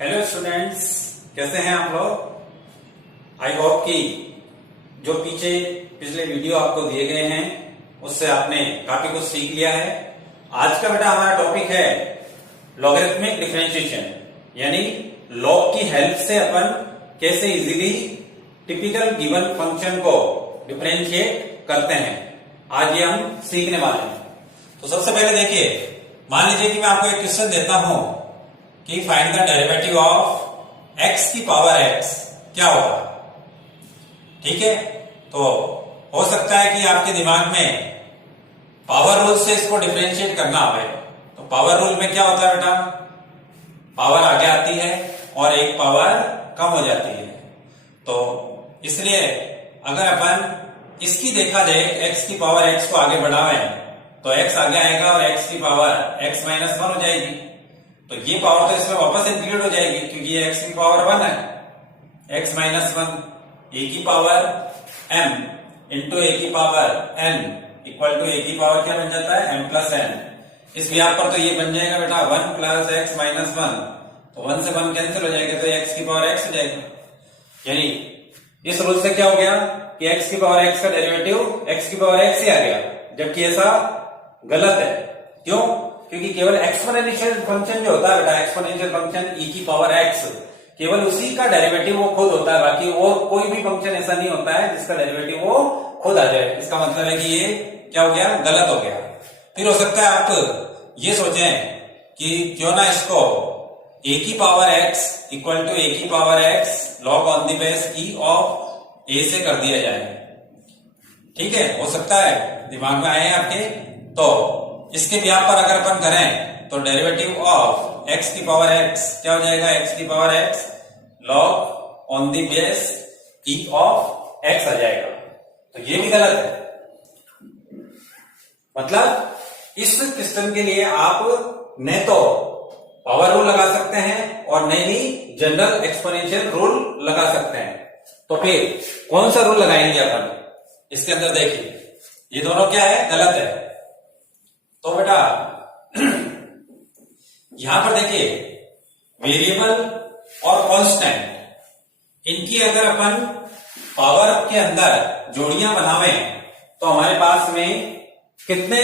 Hello students, कैसे हैं आप लोग। आई होप कि जो पिछले वीडियो आपको दिए गए हैं उससे आपने काफी कुछ सीख लिया है। आज का बेटा हमारा टॉपिक है लॉगरिथमिक डिफरेंशिएशन, यानी लॉग की हेल्प से अपन कैसे इजीली टिपिकल गिवन फंक्शन को डिफरेंशिएट करते हैं। आज ये हम सीखने वाले हैं। तो सबसे पहले देखिए, मान लीजिए कि मैं आपको एक क्वेश्चन देता हूं कि find the derivative of x की पावर x क्या होगा। ठीक है, तो हो सकता है कि आपके दिमाग में पावर रूल से इसको डिफरेंशिएट करना आवे। तो पावर रूल में क्या होता है बेटा, पावर आगे आती है और एक पावर कम हो जाती है। तो इसलिए अगर अपन इसकी देखा जाए x की पावर x को आगे बढ़ावें तो x आगे आएगा और x की पावर x माइनस 1 हो जाएगी। तो ये पावर तो इसमें वापस इंक्लूड हो जाएगी क्योंकि ये x की पावर 1 है। x माइनस 1 a की पावर m इंटू a की power n equal to a की पावर क्या बन जाता है, m प्लस n। इस व्याप पर तो ये बन जाएगा बेटा 1 प्लस x माइनस 1, तो 1 से 1 कैंसिल हो जाएगा तो x की पावर x हो जाएगा। यानी इस रूल से क्या हो गया कि x की पावर x का डेरिवेटिव x की पावर x ही आ गया, जबकि ऐसा गलत है। क्यों? क्योंकि केवल एक्सपोनेंशियल फंक्शन जो होता है बेटा, एक्सपोनेंशियल फंक्शन e की पावर x, केवल उसी का डेरिवेटिव वो खुद होता है। बाकी और कोई भी फंक्शन ऐसा नहीं होता है जिसका डेरिवेटिव वो खुद आ जाए। इसका मतलब है कि ये क्या हो गया, गलत हो गया। फिर हो सकता है आप ये सोचें कि क्यों ना इसको a की power x equal to a की power x log on the base e of a से कर दिया जाए। ठीक है, हो सकता है दिमाग में आए आपके। तो इसके व्याप पर अगर अपन करें तो डेरिवेटिव ऑफ x की पावर x क्या हो जाएगा, x की power x log on the base e of x आ जाएगा। तो ये भी गलत है। मतलब इस क्वेश्चन के लिए आप न तो पावर रूल लगा सकते हैं और न ही जनरल एक्सपोनेंशियल रूल लगा सकते हैं। तो फिर कौन सा रूल लगाएंगे अपन इसके अंदर? देखिए, ये दोनों क्या है, गलत है। तो बेटा यहां पर देखिए, वेरिएबल और कांस्टेंट, इनकी अगर अपन पावर के अंदर जोड़ियां बनावें तो हमारे पास में कितने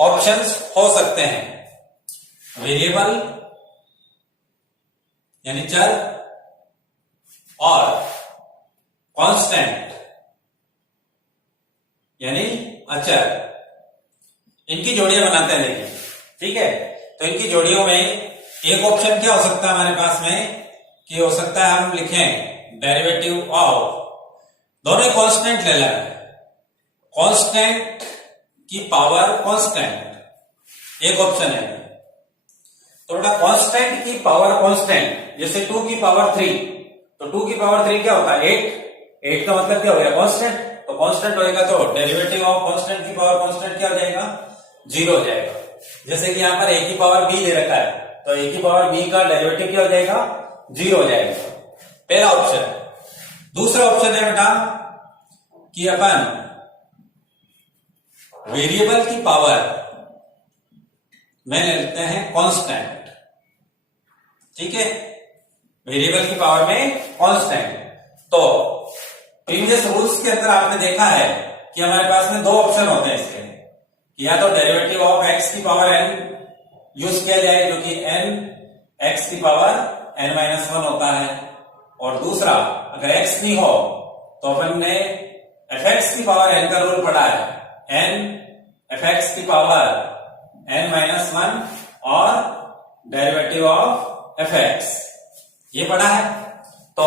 ऑप्शंस हो सकते हैं। वेरिएबल यानी चर और कांस्टेंट यानी अचर, इनकी जोड़ियां बनाते हैं। देखिए, ठीक है, तो इनकी जोड़ियों में एक ऑप्शन क्या हो सकता है हमारे पास में कि हो सकता है हम लिखें डेरिवेटिव ऑफ, दोनों कांस्टेंट ले लें, कांस्टेंट की पावर कांस्टेंट, एक ऑप्शन है। तो बेटा कांस्टेंट की पावर कांस्टेंट, जैसे 2 की पावर 3, तो 2 की पावर 3 क्या होता है, 8 का मतलब क्या हो गया, कांस्टेंट। तो कांस्टेंट होएगा तो डेरिवेटिव ऑफ कांस्टेंट की पावर कांस्टेंट क्या हो जाएगा, 0 हो जाएगा। जैसे कि यहां पर a की पावर b दे रखा है, तो a की पावर b का डेरिवेटिव क्या हो जाएगा, 0 हो जाएगा। पहला ऑप्शन। दूसरा ऑप्शन है बेटा कि अपन वेरिएबल की पावर में लेते हैं कांस्टेंट। ठीक है, वेरिएबल की पावर में कांस्टेंट। तो प्रीवियस रूल्स के अंदर आपने देखा है कि हमारे पास में दो ऑप्शन होते हैं इसके, कि या तो डेरिवेटिव ऑफ x की पावर n यूज किया जाए, जो कि n x की पावर n माइनस 1 होता है, और दूसरा अगर x नहीं हो तो अपन ने fx की पावर n का रूल पढ़ा है, n fx की पावर n माइनस 1 और डेरिवेटिव ऑफ fx, ये पढ़ा है। तो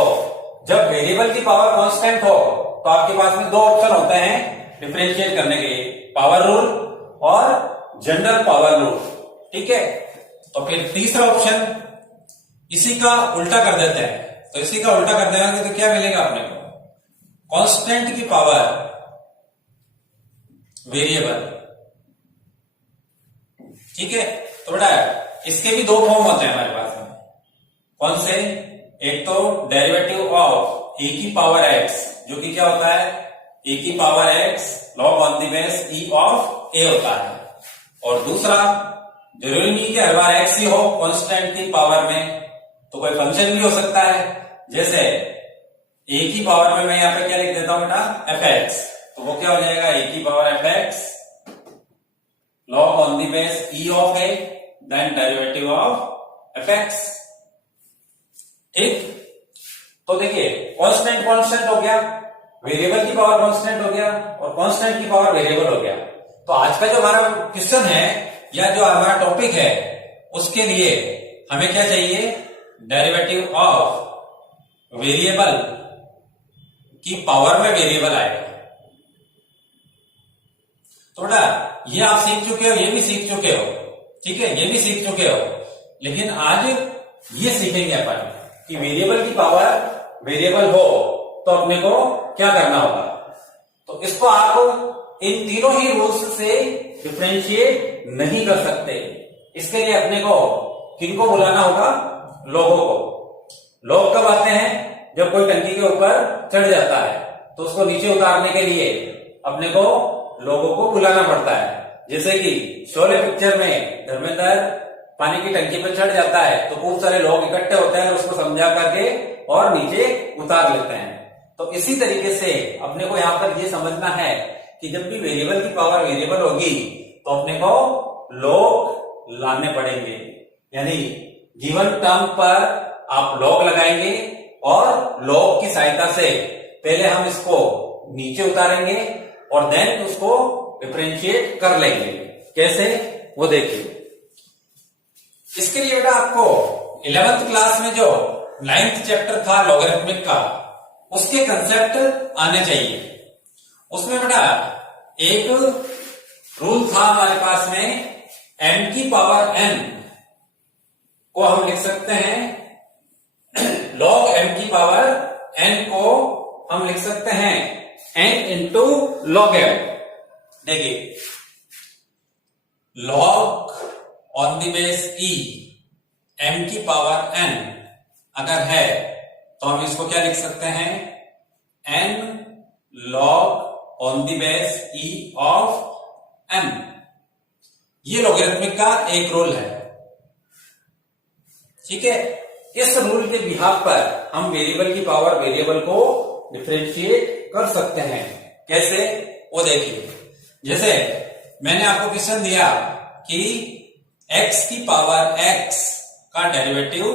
जब वेरिएबल की पावर कांस्टेंट हो तो आपके पास में दो ऑप्शन होते हैं डिफरेंशिएट करने के लिए, पावर रूल और जनरल पावर रूल। ठीक है, तो फिर तीसरा ऑप्शन इसी का उल्टा कर देते हैं। तो इसी का उल्टा कर देंगे तो क्या मिलेगा अपने को, कांस्टेंट की पावर वेरिएबल। ठीक है, तो बेटा इसके भी दो फॉर्म होते हैं हमारे पास में। कौन से? एक तो डेरिवेटिव ऑफ a की पावर x, जो कि क्या होता है, a की power x log on the base e of a होता है, और दूसरा जरूरी नहीं कि हर बार x ही हो कांस्टेंट की पावर में, तो कोई फंक्शन भी हो सकता है, जैसे a की पावर में मैं यहाँ पे क्या लिख देता हूं बेटा, fx, तो वो क्या हो जाएगा, a की power fx log on the base e of a then derivative of fx। ठीक, तो देखिए कांस्टेंट कांस्टेंट हो गया, वेरिएबल की पावर कांस्टेंट हो गया और कांस्टेंट की पावर वेरिएबल हो गया। तो आज का जो हमारा क्वेश्चन है या जो हमारा टॉपिक है उसके लिए हमें क्या चाहिए, डेरिवेटिव ऑफ वेरिएबल की पावर में वेरिएबल आएगा। तो बेटा ये आप सीख चुके हो, ये भी सीख चुके हो, ठीक है, ये भी सीख चुके हो, लेकिन आज ये सीखेंगे अपन कि वेरिएबल की पावर वेरिएबल हो तो अपने को क्या करना होगा। तो इसको आप इन तीनों ही रूल्स से डिफरेंशिएट नहीं कर सकते। इसके लिए अपने को किनको बुलाना होगा, लोगों को। लोग कब आते हैं, जब कोई टंकी के ऊपर चढ़ जाता है तो उसको नीचे उतारने के लिए अपने को लोगों को बुलाना पड़ता है। जैसे कि शोले पिक्चर में धर्मेंद्र पानी की टंकी पर चढ़ जाता है तो खूब सारे लोग इकट्ठे होते हैं, उसको समझा करके और नीचे उतार लेते हैं। तो इसी तरीके से अपने को यहाँ पर ये समझना है कि जब भी वेरिएबल की पावर वेरिएबल होगी तो अपने को लोग लाने पड़ेंगे, यानी गिवन टर्म पर आप लॉग लगाएंगे और लॉग की सहायता से पहले हम इसको नीचे उतारेंगे और देन उसको डिफरेंशिएट कर लेंगे। कैसे, वो देखिए। इसके लिए बेटा आपको 11th क्लास में जो 9th चैप्टर था लॉगरिथमिक का, उसके कंसेप्ट आने चाहिए। उसमें बेटा एक रूल था हमारे पास में, n की पावर n को हम लिख सकते हैं log m की पावर n को हम लिख सकते हैं n इंटू log m। देखिए log on the base e m की पावर n अगर है तो हम इसको क्या लिख सकते हैं, n log on the base e of m। ये लॉगरिथमिक का एक रूल है, ठीक है। इस रूल के बिहाफ पर हम वेरिएबल की पावर वेरिएबल को डिफरेंशिएट कर सकते हैं। कैसे, वो देखिए। जैसे मैंने आपको क्वेश्चन दिया कि x की पावर x का डेरिवेटिव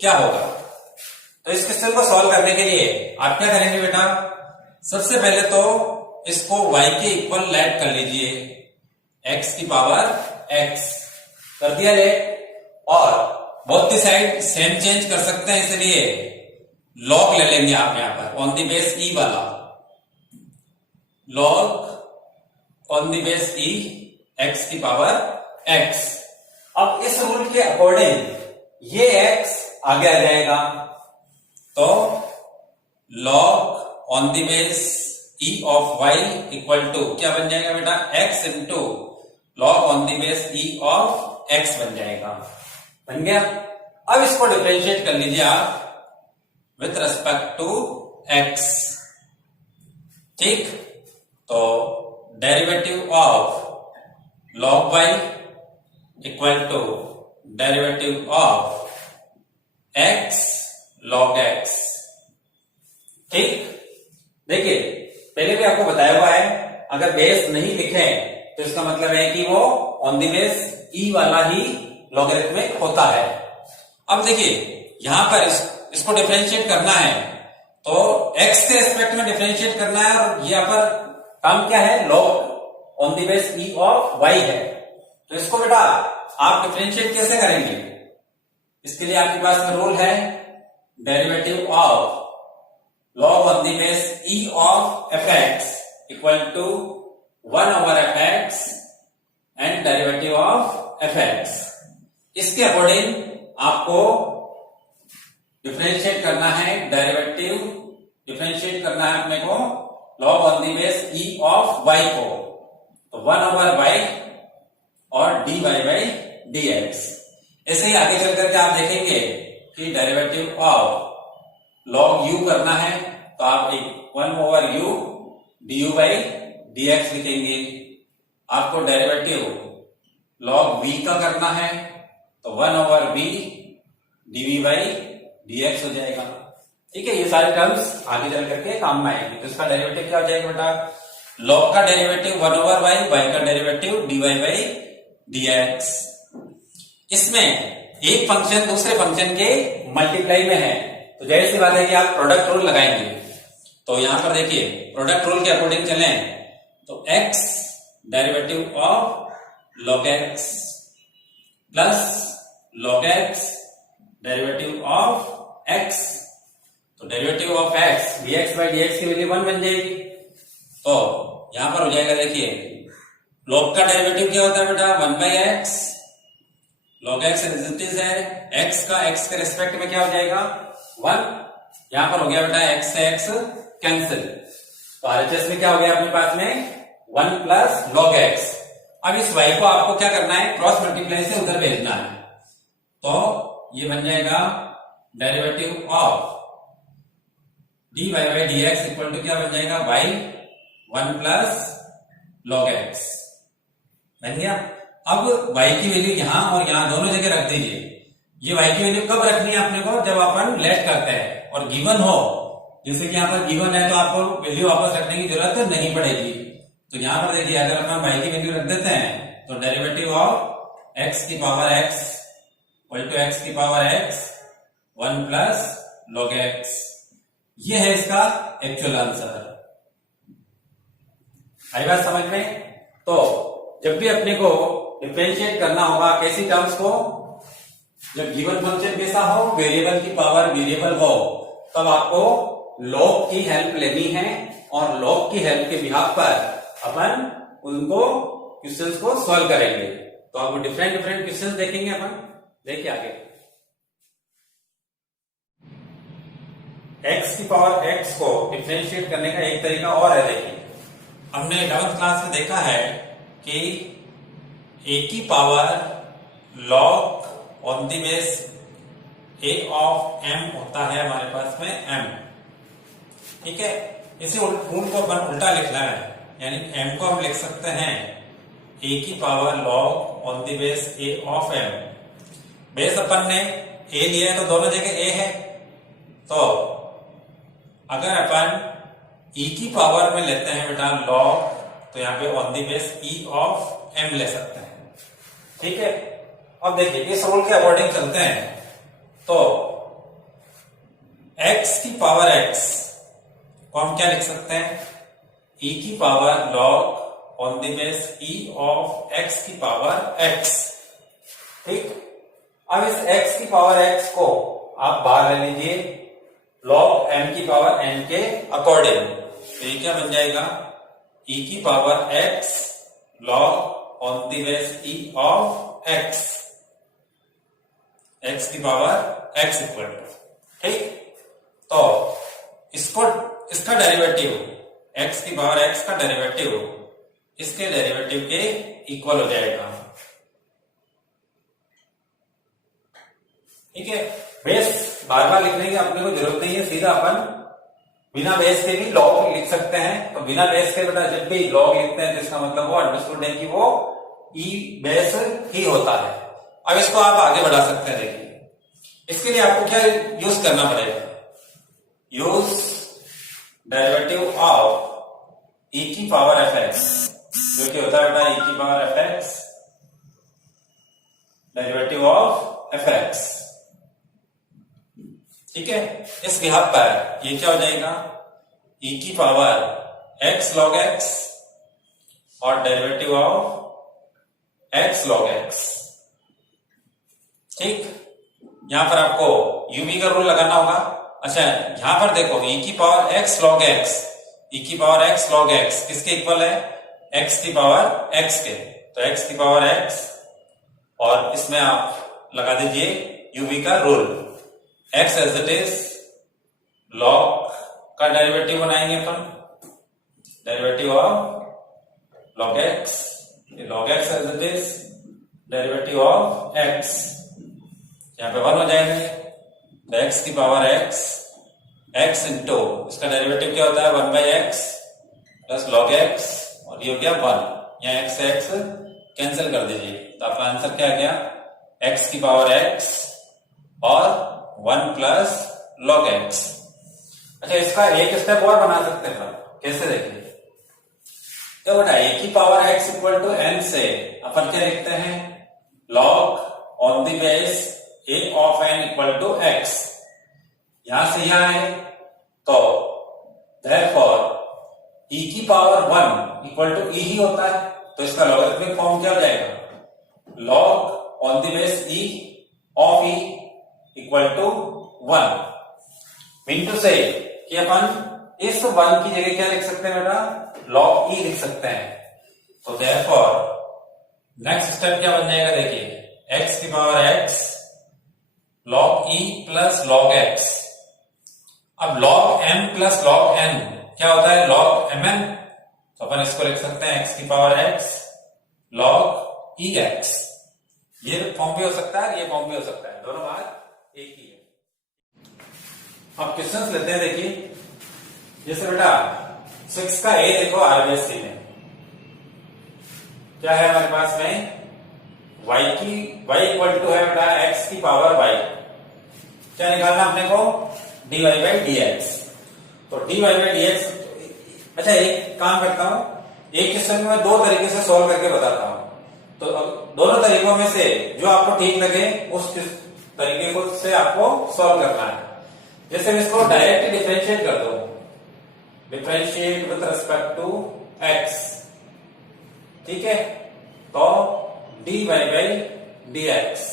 क्या होगा, तो इस क्वेश्चन को सॉल्व करने के लिए आप क्या करेंगे बेटा, सबसे पहले तो इसको y के इक्वल लेट कर लीजिए, x की पावर x कर दिया लेट, और both the side same change कर सकते हैं, इसलिए लॉग ले लेंगे आप यहां पर ऑन दी बेस e वाला, log on the base e x की पावर x। अब इस रूल के अकॉर्डिंग ये x आगे आ जाएगा, तो log on the base e of y equal to क्या बन जाएगा बेटा, x into log on the base e of x बन जाएगा। बन गया। अब इसको डिफरेंशिएट कर लीजिए आप विथ रेस्पेक्ट टू x, ठीक। तो derivative of log y equal to derivative of x log x, ठीक। देखिए पहले भी आपको बताया हुआ है, अगर बेस नहीं लिखे तो इसका मतलब है कि वो ऑन द बेस e वाला ही लॉगरिथमिक होता है। अब देखिए यहां पर इसको डिफरेंशिएट करना है तो x के रेस्पेक्ट में डिफरेंशिएट करना है, और यहाँ पर काम क्या है, log on the base e of y है। तो इसको बेटा आप डिफरेंशिएट कैसे करेंगे, इसके लिए आपके पास में रूल है, derivative of log on the base e of fx equal to 1 over fx and derivative of fx। इसके अकॉर्डिंग आपको डिफरेंशिएट करना है, डेरिवेटिव डिफरेंशिएट करना है अपने को log on the base e of y को, तो 1 ओवर y और dy बाई dx। ऐसे ही आगे चल करके आप देखेंगे कि डेरिवेटिव ऑफ log u करना है तो आप 1 over u du by dx लिखेंगे। आपको डेरिवेटिव log v का करना है तो 1 over v dv by dx हो जाएगा। ठीक है, ये सारे टर्म्स आगे चल करके काम में आएंगे। तो इसका डेरिवेटिव क्या हो जाएगा बेटा, log का डेरिवेटिव 1/y, y का डेरिवेटिव dy by dx। इसमें एक फंक्शन दूसरे फंक्शन के मल्टीप्लाई में है, तो जाहिर सी बात है कि आप प्रोडक्ट रूल लगाएंगे। तो यहां पर देखिए प्रोडक्ट रूल के अकॉर्डिंग चलें तो x derivative of log x plus log x derivative of x, तो derivative of x dx by dx की वैल्यू 1 बन जाएगी। तो यहां पर हो जाएगा, देखिए log का डेरिवेटिव क्या होता है बेटा 1/x, log x रेजिस्टेंस है, x का x के रिस्पेक्ट में क्या हो जाएगा 1। यहां पर हो गया बेटा x से x कैंसिल, तो RHS में क्या हो गया अपने पास में 1 प्लस log x। अब इस y को आपको क्या करना है, क्रॉस मल्टीप्लाई से उधर भेजना है, तो ये बन जाएगा derivative of dy by dx equal to क्या बन जाएगा y 1 प्लस log x बन गया। अब y की वैल्यू यहां और यहां दोनों जगह रख दीजिए। ये y की वैल्यू कब रखनी है अपने को, जब अपन लेट करते हैं और गिवन हो, जैसे कि यहाँ पर गिवन है तो आपको वैल्यू वापस रखने की जरूरत नहीं पड़ेगी। तो यहां पर देखिए अगर अपन y की वैल्यू रख देते हैं तो डेरिवेटिव ऑफ x की power x equal to x की power x 1 plus log x, ये है इसका एक्चुअल आंसर। आई बात समझ में। तो जब भी अपने को डिफरेंशिएट करना होगा कैसी टर्म्स को, जब गिवन फंक्शन कैसा हो, वेरिएबल की पावर वेरिएबल हो, तब आपको लॉग की हेल्प लेनी है और लॉग की हेल्प के बिहाफ पर अपन उनको क्वेश्चंस को सॉल्व करेंगे। तो आपको डिफरेंट डिफरेंट क्वेश्चंस देखेंगे अपन। देखिए आगे x की पावर x को डिफरेंशिएट करने का एक तरीका और है। देखिए हमने 11th क्लास में देखा है कि a की power log on the base a of m होता है हमारे पास में m। ठीक है, इसे रूल को अपन उल्टा लिखना है, यानी m को हम लिख सकते हैं a की power log on the base a of m। Base अपन ने a लिया है तो दोनों जगह a है, तो अगर अपन e की पावर में लेते हैं बेटा log, तो यहाँ पे on the base e of m ले सकते हैं। ठीक है, अब देखिए इस रूल के अकॉर्डिंग चलते हैं, तो x की पावर x को हम क्या लिख सकते हैं, e की power log on the base e of x की पावर x। ठीक, अब इस x की पावर x को आप बाहर ले लीजिए log m की पावर n के अकॉर्डिंग, तो ये क्या बन जाएगा e की power x log on the base e of x, x की पावर x इक्वल टू। ठीक, तो इसका डेरिवेटिव x की पावर x का डेरिवेटिव इसके डेरिवेटिव के इक्वल हो जाएगा। ठीक है, बेस बार बार लिखने की अपने को जरूरत नहीं है, सीधा अपन बिना बेस के भी लॉग लिख सकते हैं। तो बिना बेस के बेटा जब भी लॉग लिखते हैं तो इसका मतलब वो अंडरस्टूड है कि वो ई बेस ही होता है। अब इसको आप आगे बढ़ा सकते हैं। देखिए इसके लिए आपको क्या यूज करना पड़ेगा, यूज डेरिवेटिव ऑफ ई की पावर एफ एक्स, जो कि होता है बेटा ई की power F x derivative of F x. ठीक है, इस बिहाफ पर ये क्या हो जाएगा e की पावर x log x और derivative of x log x। ठीक, यहां पर आपको यूवी का रूल लगाना होगा। अच्छा यहां पर देखो e की power x log x, e की पावर x log x किसके इक्वल है, x की पावर x के, तो x की पावर x और इसमें आप लगा दीजिए यूवी का rule, x as it is log का डेरिवेटिव बनाएंगे अपन, derivative of log x, log x as it is derivative of x, यहाँ पे 1 हो जाएंगे, तो x की पावर x इंटू इसका डेरिवेटिव क्या होता है 1/x प्लस log x और ये हो गया 1, यहाँ x से x कैंसिल कर दीजिए, तो आपका आंसर क्या आ गया x की पावर x और 1 प्लस लॉग एक्स। अच्छा, इसका एक स्टेप और बना सकते हैं हम, कैसे देखिए। तो बेटा ए की power x equal to n से अपन क्या लिखते हैं, log on the base a of n equal to x। यहां से यहां है तो therefore e की पावर 1 इक्वल टू e ही होता है, तो इसका लॉगरिथमिक फॉर्म क्या हो जाएगा, log on the base e of e equal to 1। Mean to से कि अपन इस 1 की जगह क्या लिख सकते हैं बेटा, log e लिख सकते हैं। तो therefore नेक्स्ट स्टेप क्या बन जाएगा, देखिए x की power x log e plus log x। अब log m plus log n क्या होता है, log mn, तो अपन इसको लिख सकते हैं x की power x log e x। ये फॉर्म भी हो सकता है, ये फॉर्म भी हो सकता है, दोनों बात एक ही है। अब क्वेश्चंस लेते हैं, देखिए जैसे बेटा 6 का ए देखो आरबीएससी में क्या है हमारे पास में, y इक्वल टू है बेटा x की पावर y। क्या निकालना अपने को, dy बाई dx। तो dy बाई dx। अच्छा, एक काम करता हूं, एक क्वेश्चन में मैं दो तरीके से सॉल्व करके बताता हूं, तो दोनों तरीकों में से जो आपको ठीक लगे उस तरीके को से आपको सॉल्व करना है। जैसे मैं इसको डायरेक्टली डिफरेंशिएट कर दूं, differentiate with respect to x, ठीक है, तो dy बाई dx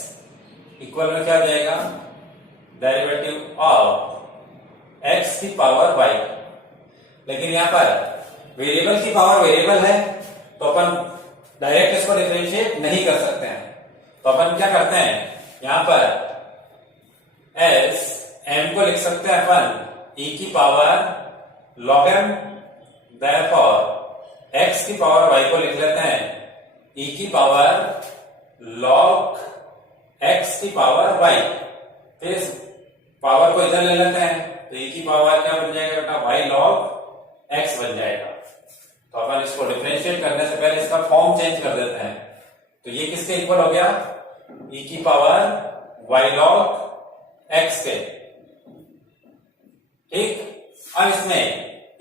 इक्वल में क्या हो जाएगा, डेरिवेटिव ऑफ x की पावर y। लेकिन यहां पर वेरिएबल की पावर वेरिएबल है, तो अपन डायरेक्ट इसको डिफरेंशिएट नहीं कर सकते हैं, तो अपन क्या करते हैं, यहां पर s m को लिख सकते हैं अपन e की power log m, therefore x की पावर y को लिख लेते हैं e की पावर log x की पावर y। फिर पावर को इधर ले लेते हैं, तो e की पावर क्या बन जाएगा बेटा, y log x बन जाएगा। तो अपन इसको डिफरेंशिएट करने से पहले इसका फॉर्म चेंज कर देते हैं, तो ये किसके इक्वल हो गया, e की पावर y log x के, ठीक। अब इसमें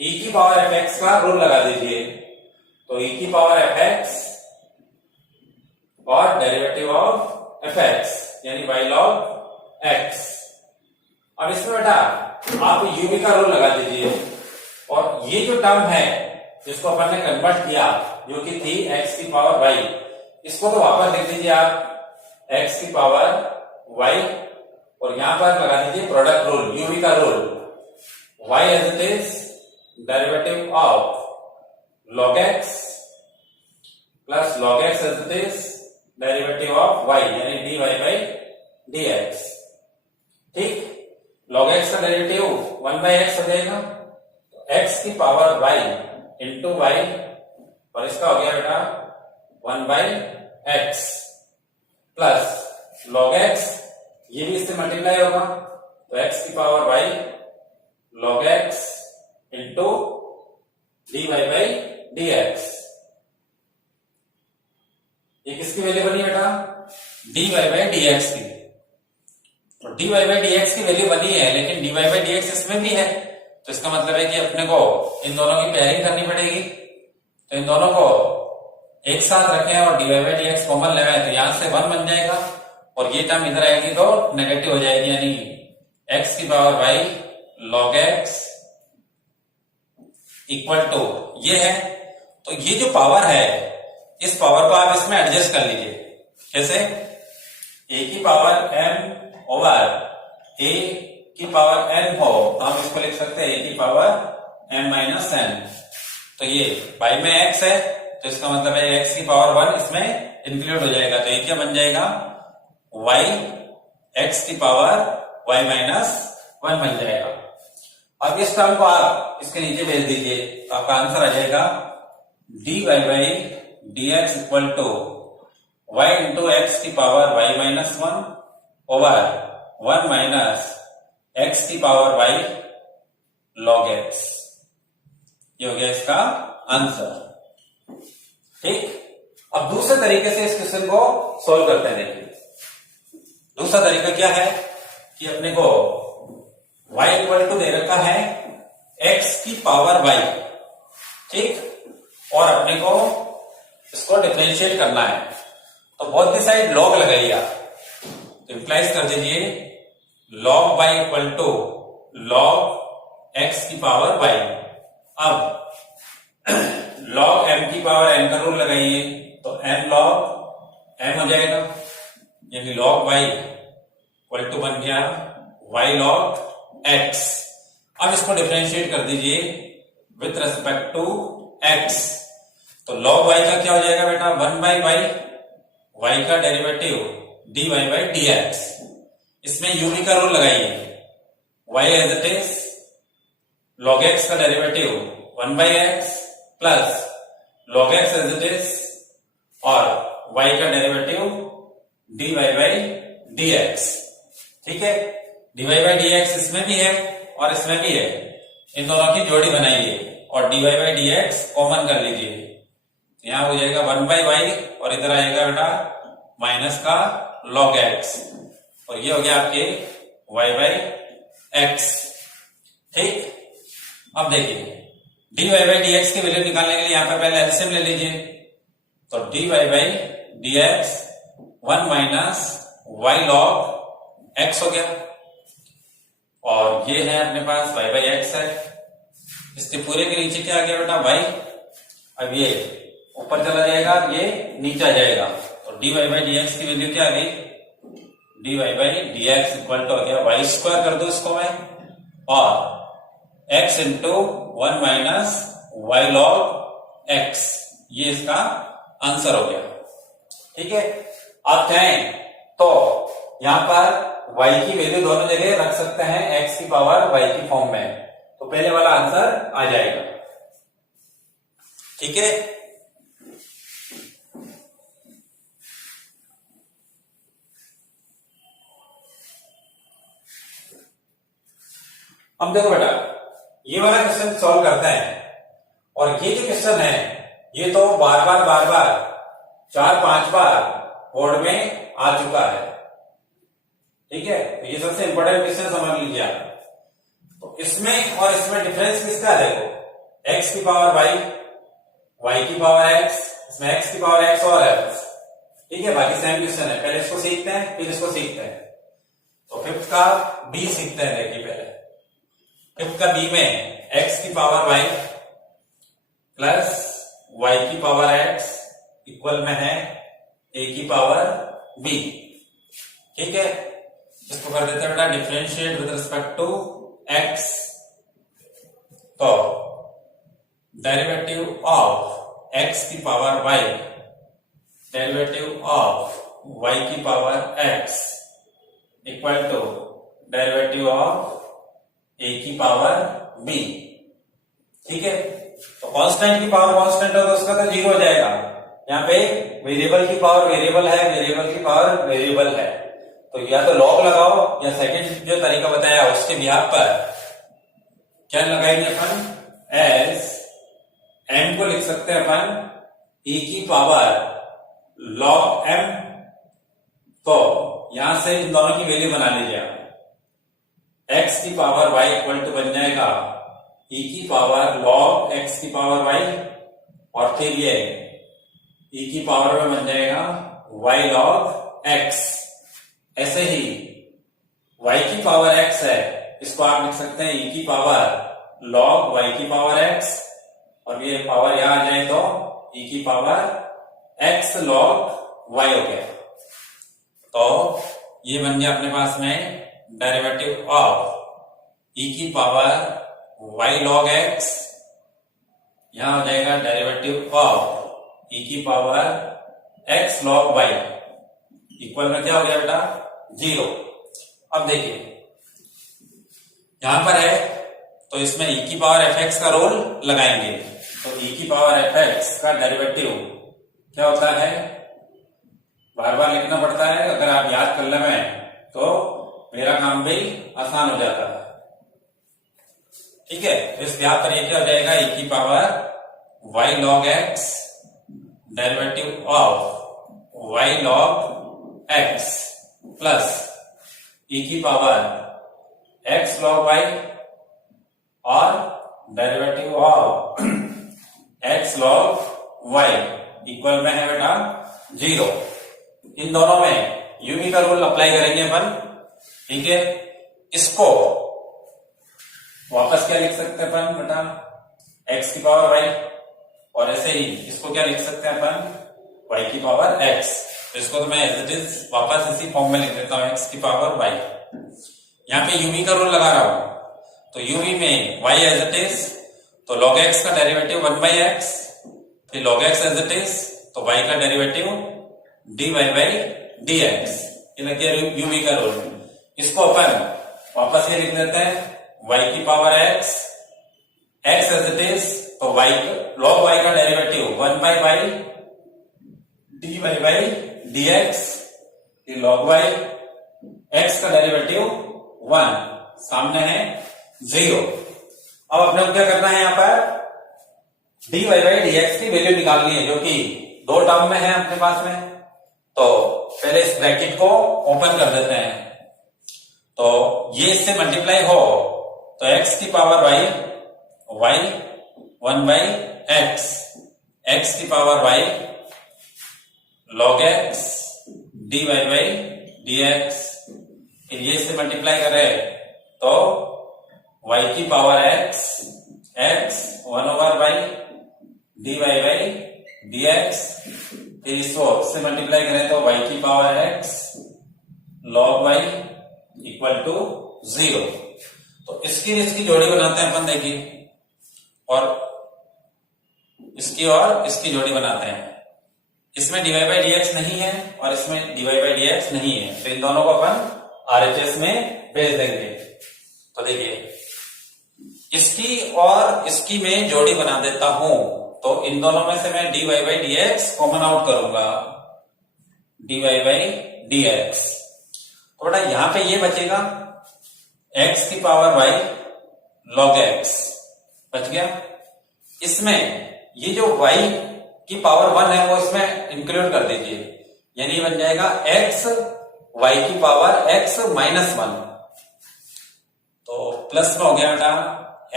e की पावर fx का रूल लगा दीजिए, तो e की पावर fx और डेरिवेटिव ऑफ fx यानी y log x। अब इसमें बेटा आप u का रूल लगा दीजिए, और ये जो टर्म है जिसको अपन ने कन्वर्ट किया जो कि थी x की पावर y, इसको तो वापस लिख दीजिए आप x की पावर y, और यहां पर लगा दीजिए प्रोडक्ट रूल, u का rule, y as it is derivative of log x plus log x as it is derivative of y यानी dy बाई dx, ठीक। log x का डेरिवेटिव 1 बाई x हो जाएगा, तो x की पावर y इंटू y, और इसका हो गया बेटा 1 by x plus log x, ये भी इससे मल्टीप्लाई होगा, तो x की power y log x into dy by dx। ये किसकी वैल्यू बनी बेटा, dy बाई dx की। तो dy बाई dx की वैल्यू बनी है, लेकिन dy बाई dx इसमें भी है, तो इसका मतलब है कि अपने को इन दोनों की पेयरिंग करनी पड़ेगी। तो इन दोनों को एक साथ रखें और dy बाई dx कॉमन लगाएं, तो यहां से 1 बन जाएगा, और ये टर्म इधर आएगी तो नेगेटिव हो जाएगी, यानी x की power y log x equal to ये है। तो ये जो पावर है, इस पावर को आप इसमें एडजस्ट कर लीजिए, कैसे, a की पावर m ओवर a की पावर n हो, तो हम इसको लिख सकते हैं a की पावर m माइनस n। तो ये y में x है, तो इसका मतलब है x की पावर 1 इसमें इंक्लूड हो जाएगा, तो ये क्या बन जाएगा, y x की पावर y माइनस 1 बन जाएगा। अब इस टर्म को आप इसके नीचे भेज दीजिए, तो आपका आंसर आ जाएगा dy by dx equal to y into x की power y minus 1 over 1 minus x की पावर y log x। ये हो गया इसका आंसर, ठीक। अब दूसरे तरीके से इस क्वेश्चन को सॉल्व करते हैं, देखिए दूसरा तरीका क्या है, कि अपने को y इक्वल टू दे रखा है x की पावर y, ठीक, और अपने को इसको डिफरेंशिएट करना है, तो बोथ दी साइड लॉग लगाइए आप, तो इंप्लाइज कर दीजिए log y equal to log x की पावर y। अब log m की पावर n का रूल लगाइए, तो m log m हो जाएगा, यानी log y इक्वल टू बन गया y log x। अब इसको डिफरेंशिएट कर दीजिए विथ रेस्पेक्ट टू x, तो log y का क्या हो जाएगा बेटा, 1 by y का डेरिवेटिव dy by dx। इसमें u v का रूल लगाइए, y as it is log x का derivative 1 by x plus log x as it is और y का डेरिवेटिव dy by dx, ठीक है। dy by dx इसमें भी है और इसमें भी है, इन दोनों की जोड़ी बनाइए और dy by dx कॉमन कर लीजिए, यहां हो जाएगा 1 by y और इधर आएगा बेटा माइनस का log x, और ये हो गया आपके y by x, ठीक। अब देखिए dy by dx की वैल्यू निकालने के लिए यहां पर पहले एलसीएम ले लीजिए, तो dy by dx 1 minus y log x हो गया, और ये है अपने पास y by x है, इसके पूरे के नीचे क्या आ गया बेटा y, अब ये ऊपर चला जाएगा, ये नीचे आ जाएगा, तो dy by dx की वैल्यू क्या आ गई, dy by dx equal to हो गया y स्क्वायर कर दो इसको मैं, और x into 1 minus y log x, ये इसका आंसर हो गया, ठीक है। आप चाहें तो यहां पर y की वैल्यू दोनों जगह रख सकते हैं x की पावर y की फॉर्म में, तो पहले वाला आंसर आ जाएगा, ठीक है। अब देखो बेटा, ये वाला क्वेश्चन सॉल्व करते हैं, और ये जो क्वेश्चन है ये तो बार बार 4-5 बार बोर्ड में आ चुका है, ठीक है। तो ये सबसे इंपॉर्टेंट क्वेश्चन समझ लीजिए आप। तो इसमें और इसमें डिफरेंस किसका है, देखो x की पावर y की पावर x, इसमें x की पावर x और है, ठीक है। बाकी सेम क्वेश्चन है, पहले इसको सीखते हैं फिर इसको सीखते हैं। तो फिफ्थ का b सीखते हैं, देखिए पहले फिफ्थ का b में x की पावर y प्लस y की पावर x इक्वल में है a की पावर b, ठीक है। इसको कर देते हैं बेटा differentiate with respect to x, तो डेरिवेटिव ऑफ x की power y, derivative of y की power x equal to derivative of a की पावर b, ठीक है। तो कांस्टेंट की पावर कांस्टेंट हो तो उसका तो 0 हो जाएगा, यहाँ पे वेरिएबल की पावर वेरिएबल है, वेरिएबल की पावर वेरिएबल है, तो या तो लॉग लगाओ या सेकंड जो तरीका बताया उसके बिहाफ पर क्या लगाएंगे अपन, एज m को लिख सकते हैं अपन e की पावर log m, तो यहां से इन दोनों की वैल्यू बना लीजिए आप, x की पावर y इक्वल टू बन जाएगा e की पावर log x की पावर y, और फिर ये e की पावर में बन जाएगा y log x। ऐसे ही y की पावर x है, इसको आप लिख सकते हैं e की पावर log y की पावर x, और ये पावर यहां आ जाए तो e की पावर x log y हो गया। तो ये बन गया अपने पास में डेरिवेटिव ऑफ e की पावर y log x, यहां हो जाएगा डेरिवेटिव ऑफ e की power x log y equal में क्या हो गया बेटा 0। अब देखिए यहां पर है तो इसमें e की पावर fx का रोल लगाएंगे, तो e की पावर fx का डेरिवेटिव क्या होता है, बार बार लिखना पड़ता है, अगर आप याद कर लें तो मेरा काम भी आसान हो जाता है, ठीक है। तो इस ब्याह पर ये क्या हो जाएगा, e की power y log x derivative of y log x plus e की पावर एक्स log वाई और derivative of x log y equal में है बेटा 0। इन दोनों में यूवी का रूल अप्लाई करेंगे अपन, ठीक है। इसको वापस क्या लिख सकते हैं अपन बेटा, एक्स की पावर वाई, और ऐसे ही इसको क्या लिख सकते हैं अपन, वाई की पावर एक्स। तो इसको तो मैं एज इट इज वापस इसी फॉर्म में लिख देता हूं, एक्स की पावर वाई। यहाँ पे यूवी का रूल लगा रहा हूं, तो यूवी में वाई एज इट इज, तो लॉग एक्स का डेरिवेटिव 1/x, फिर log x as it is, तो वाई का डेरिवेटिव dy बाई dx, ये लग गया यूवी का रूल। इसको अपन वापस ये लिख देते हैं, वाई की power x, x as it is, तो वाई लॉग वाई का derivative 1/y dy by dx, log y, x का डेरिवेटिव 1, सामने है 0। अब अपने को क्या करना है, यहाँ पर dy बाई dx की वैल्यू निकालनी है, जो कि दो टर्म में है अपने पास में। तो पहले इस ब्रैकेट को ओपन कर देते हैं, तो ये इससे मल्टीप्लाई हो तो x की पावर y 1/x, x की power y log x dy by dx, फिर ये इससे मल्टीप्लाई कर रहे हैं तो y की power x 1/y dy by dx, फिर इसको इससे मल्टीप्लाई करें तो y की power x log y equal to 0। तो इसकी इसकी जोड़ी बनाते हैं अपन, देखिए, और इसकी जोड़ी बनाते हैं। इसमें dy बाई dx नहीं है और इसमें dy बाई dx नहीं है, तो इन दोनों को अपन RHS में भेज देंगे। तो देखिए, इसकी और इसकी में जोड़ी बना देता हूं, तो इन दोनों में से मैं dy by dx common out करूंगा, dy बाई dx। थोड़ा यहां पे ये बचेगा x की पावर y log x बच गया। इसमें ये जो y की पावर 1 है वो इसमें इंक्लूड कर दीजिए, यानी बन जाएगा x y की पावर x -1, तो प्लस में हो गया बेटा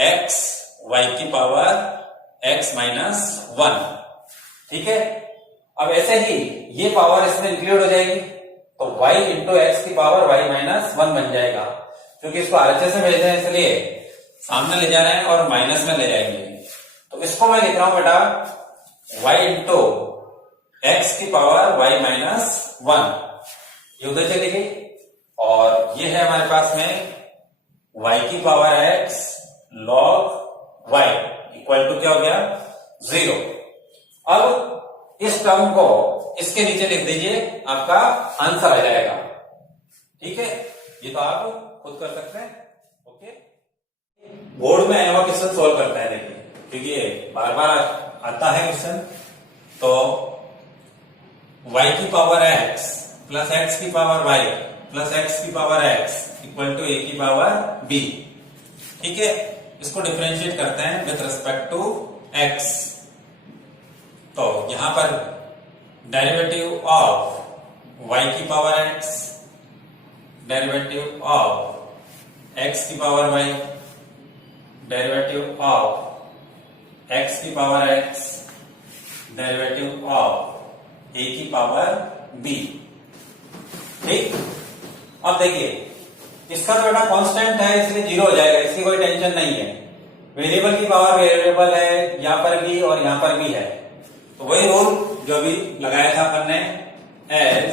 x y की पावर x -1, ठीक है। अब ऐसे ही ये पावर इसमें इंक्लूड हो जाएगी, तो y इंटू एक्स की पावर y -1 बन जाएगा। क्योंकि इसको RHS में भेज रहे हैं इसलिए सामने ले जा रहे हैं और माइनस में ले जाएंगे, तो इसको मैं लिख रहा हूं बेटा y इंटू एक्स की पावर y -1, ये उधर चली गई, और ये है हमारे पास में y की power x log y equal to क्या हो गया 0। अब इस टर्म को इसके नीचे लिख दीजिए, आपका आंसर आ जाएगा, ठीक है। ये तो आप खुद कर सकते हैं, ओके। बोर्ड में आया हुआ क्वेश्चन सोल्व करता है, देखिए, क्योंकि ये बार बार आता है क्वेश्चन। तो y की पावर x प्लस x की पावर y प्लस x की power x equal to a की पावर b, ठीक है। इसको डिफरेंशिएट करते हैं विथ रिस्पेक्ट टू x। तो यहां पर डेरिवेटिव ऑफ y की power x, derivative of x की power y, derivative of x की power x, derivative of a की पावर b, ठीक। अब देखिए, इसका तो बेटा कांस्टेंट है इसलिए 0 हो जाएगा, इसकी कोई टेंशन नहीं है। वेरिएबल की पावर वेरिएबल है, यहां पर भी और यहां पर भी है, तो वही रूल जो अभी लगाया था अपन ने, एज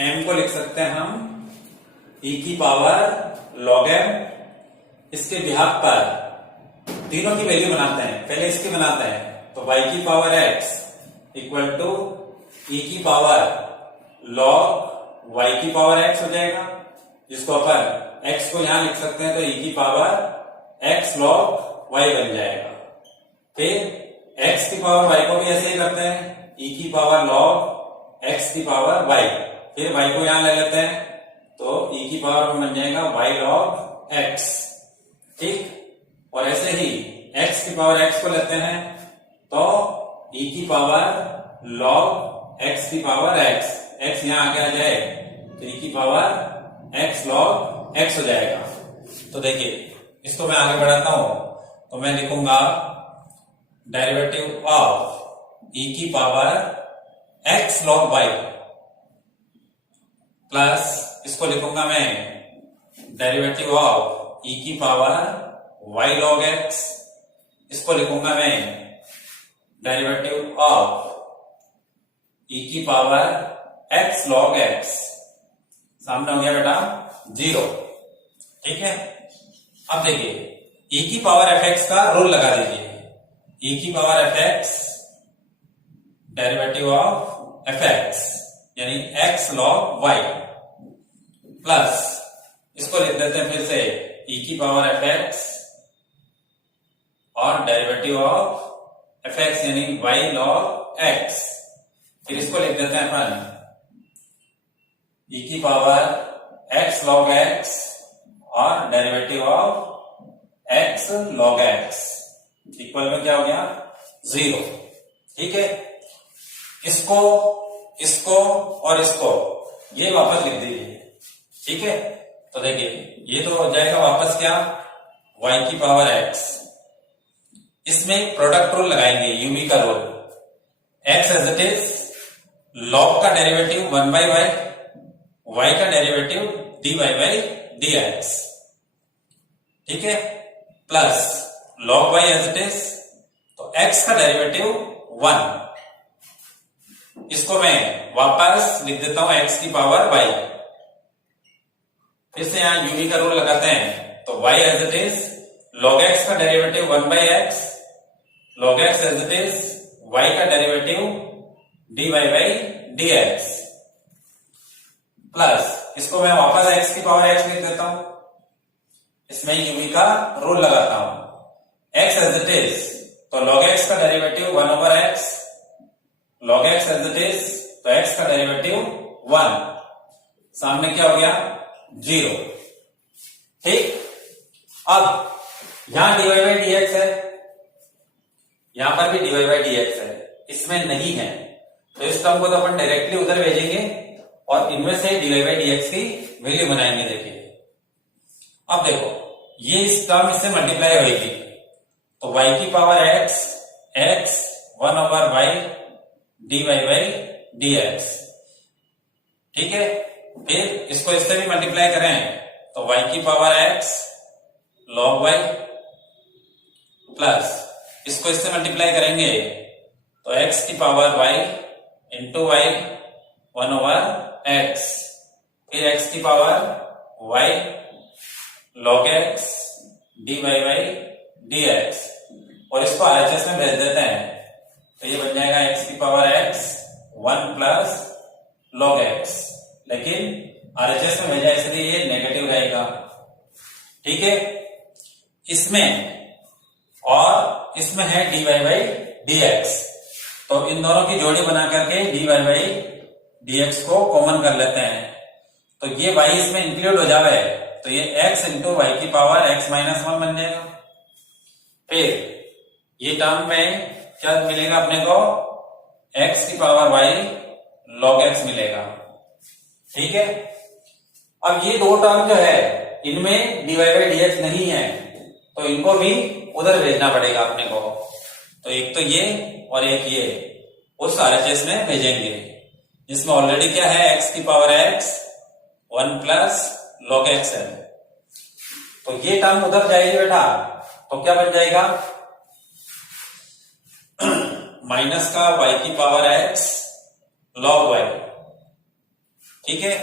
m को लिख सकते हैं हम e की पावर log m। इसके बिहाफ पर तीनों की वैल्यू बनाते हैं, पहले इसकी बनाते हैं, तो y की power x equal to e की पावर log y की पावर x हो जाएगा, जिसको अपन x को यहां लिख सकते हैं, तो e की पावर x log y बन जाएगा। फिर x की पावर y को भी ऐसे ही करते हैं, e की पावर log x की पावर y, फिर y को यहां ले लेते हैं, तो e की पावर बन जाएगा y log x, ठीक। और ऐसे ही x की पावर x को लेते हैं, तो e की पावर log x की पावर x, x यहां आगे आ जाए तो e की पावर x log x हो जाएगा। तो देखिए इसको मैं आगे बढ़ाता हूं, तो मैं लिखूंगा डेरिवेटिव ऑफ e की power x log y plus इसको लिखूंगा मैं डेरिवेटिव ऑफ e की पावर y log x, इसको लिखूंगा मैं डेरिवेटिव ऑफ e की पावर x log x। सामने हो गया बेटा 0। ठीक है, अब देखिए e की पावर fx का रूल लगा दीजिए। e की power fx derivative of fx यानी x log y प्लस इसको लिख देते हैं फिर से e की पावर fx और डेरिवेटिव ऑफ fx यानी y log x, फिर इसको लिख देते हैं अपन e की पावर x log x और derivative of x log x equal में क्या हो गया 0। ठीक है, इसको इसको और इसको ये वापस लिख दीजिए। ठीक है, तो देखिए ये तो हो जाएगा वापस क्या y की पावर x, इसमें प्रोडक्ट रूल लगाएंगे यूवी का rule, x as it is log का डेरिवेटिव 1 by y, y का डेरिवेटिव dy by dx। ठीक है, plus log y as it is, तो x का डेरिवेटिव 1, इसको मैं वापस लिख देता हूं x की पावर y। फिर से यहां यूवी का रूल लगाते हैं, तो y as it is log x का derivative 1 by x, log x as it is y का derivative dy by dx, plus इसको मैं वापस x की पावर x लिख देता हूं, इसमें यूवी का रूल लगाता हूं, x एज इट इज, तो log x का derivative 1 over x, log x as it is, तो x का डेरिवेटिव 1, सामने क्या हो गया 0। ठीक, अब यहां dy by dx है, यहां पर भी dy by dx है, इसमें नहीं है, तो इस टर्म को तो अपन डायरेक्टली उधर भेजेंगे और इनमें से dy by dx की वैल्यू बनाएंगे। देखिए अब देखो ये इस टर्म इससे मल्टीप्लाई होगी, तो y की power x, x 1 over y dy by dx। ठीक है, फिर इसको इससे भी मल्टीप्लाई करें, तो y की power x log y plus इसको इससे मल्टीप्लाई करेंगे, तो x की power y into y 1 over x, फिर x की power y log x dy by dx, और इसको RHS में भेज देते हैं, तो ये बन जाएगा x की power x 1 plus log x, लेकिन RHS में भेजा इसलिए ये नेगेटिव रहेगा। ठीक है, इसमें और इसमें है dy by dx, तो इन दोनों की जोड़ी बना करके dy by dx को कॉमन कर लेते हैं, तो ये y इसमें इंक्लूड हो जावे, तो ये x इंटू वाई की पावर x माइनस 1 बन जाएगा। फिर ये टर्म में क्या मिलेगा अपने को, x की पावर y log x मिलेगा। ठीक है, अब ये दो टर्म जो है इनमें dy by dx नहीं है, तो इनको भी उधर भेजना पड़ेगा अपने को, तो एक तो ये और एक ये उस RHS में भेजेंगे, जिसमें ऑलरेडी क्या है x की power x 1 plus log x है, तो ये टर्म उधर जाएगी बेटा, तो क्या बन जाएगा माइनस का y की पावर x log y। ठीक है,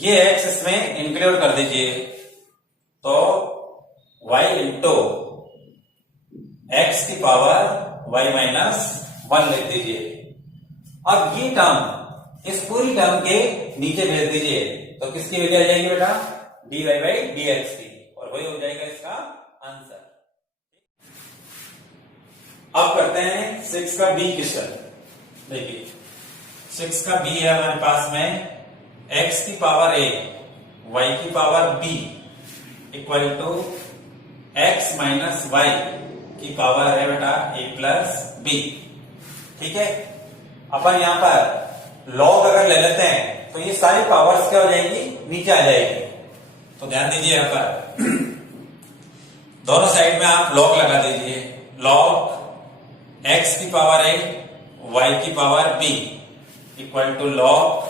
ये x इसमें इंक्लूड कर दीजिए, तो y इंटू x की पावर y माइनस 1 लिख दीजिए। अब ये टर्म इस पूरी टर्म के नीचे भेज दीजिए, तो किसकी वैल्यू आ जाएगी बेटा dy by dx की, और वही हो जाएगा इसका आंसर। अब करते हैं 6 का बी क्वेश्चन। देखिए 6 का बी है हमारे पास में x की पावर a y की power b equal to x minus y की पावर है बेटा a प्लस b। ठीक है, अपन यहां पर लॉग अगर ले लेते हैं तो ये सारी पावर्स क्या हो जाएगी, नीचे आ जाएगी, तो ध्यान दीजिए यहाँ पर दोनों साइड में आप लॉग लगा दीजिए। लॉग x की पावर a y की power b equal to log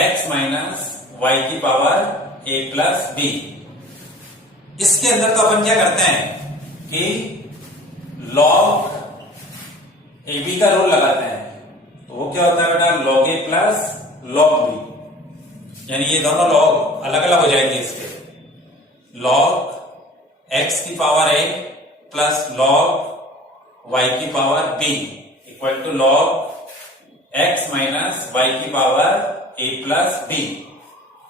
x minus y की पावर a प्लस b। इसके अंदर तो अपन क्या करते हैं कि लॉग ए बी का रूल लगाते हैं। तो वो क्या होता है बेटा, log a plus log b, यानी ये दोनों लॉग अलग अलग हो जाएंगे इसके। लॉग x की power a plus log y की power b equal to log x minus y की पावर a प्लस b।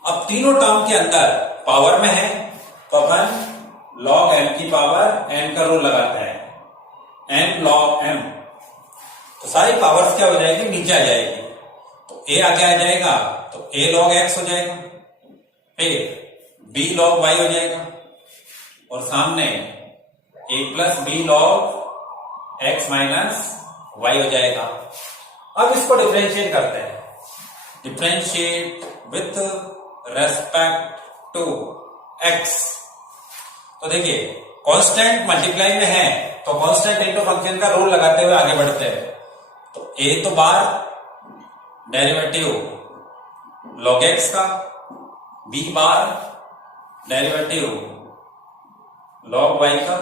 अब तीनों टर्म के अंदर पावर में है तो अपन लॉग m की पावर n का रूल लगाते हैं, n लॉग m। तो सारी पावर्स क्या हो जाएगी, नीचे आ जाएगी। तो a आगे आ जाएगा तो a लॉग x हो जाएगा, फिर b लॉग y हो जाएगा और सामने a plus b log x minus y हो जाएगा। अब इसको डिफरेंशिएट करते हैं। Differentiate with respect to x। तो देखिए कांस्टेंट मल्टीप्लाई में है तो कांस्टेंट इनटू फंक्शन का रूल लगाते हुए आगे बढ़ते हैं। तो a तो बार डेरिवेटिव log x का, b बार डेरिवेटिव log y का,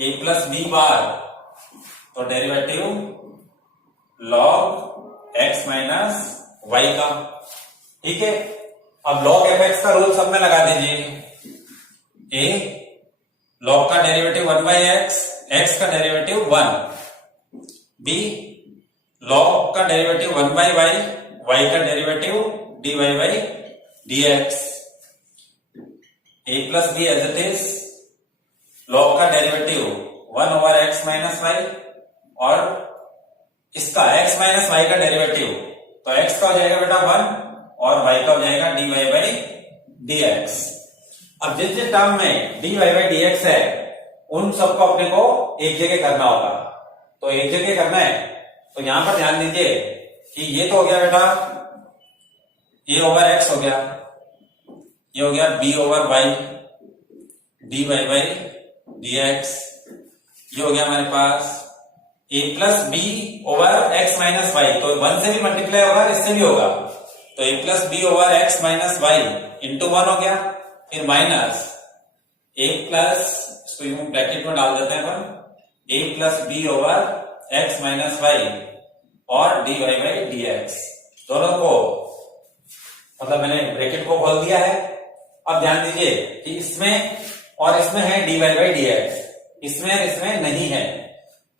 a प्लस b बार तो derivative log x minus y का। ठीक है, अब log fx का रूल सब में लगा दीजिए। a log का डेरिवेटिव 1 बाई x का डेरिवेटिव 1, b log का डेरिवेटिव 1 बाई y का derivative dy by dx, a plus b as it is log का derivative 1 over x minus y और इसका x माइनस y का डेरिवेटिव, तो x का हो जाएगा बेटा 1 और y का हो जाएगा dy बाई dx। अब जिस जिस टर्म में dy बाई dx है उन सबको अपने को एक जगह करना होगा। तो एक जगह करना है तो यहां पर ध्यान दीजिए कि ये तो हो गया बेटा a ओवर x हो गया, ये हो गया b over y dy by dx, ये हो गया हमारे पास a plus b over x minus y। तो 1 से भी मल्टीप्लाई होगा, इससे भी होगा। तो a plus b over x minus y into 1 हो गया, फिर माइनस a प्लस, इसको यूं ब्रैकेट में डाल देते हैं अपन, a plus b over x minus y और dy बाई dx। दोनों को मतलब मैंने ब्रैकेट को खोल दिया है। अब ध्यान दीजिए कि इसमें और इसमें है dy बाई dx, इसमें और इसमें नहीं है।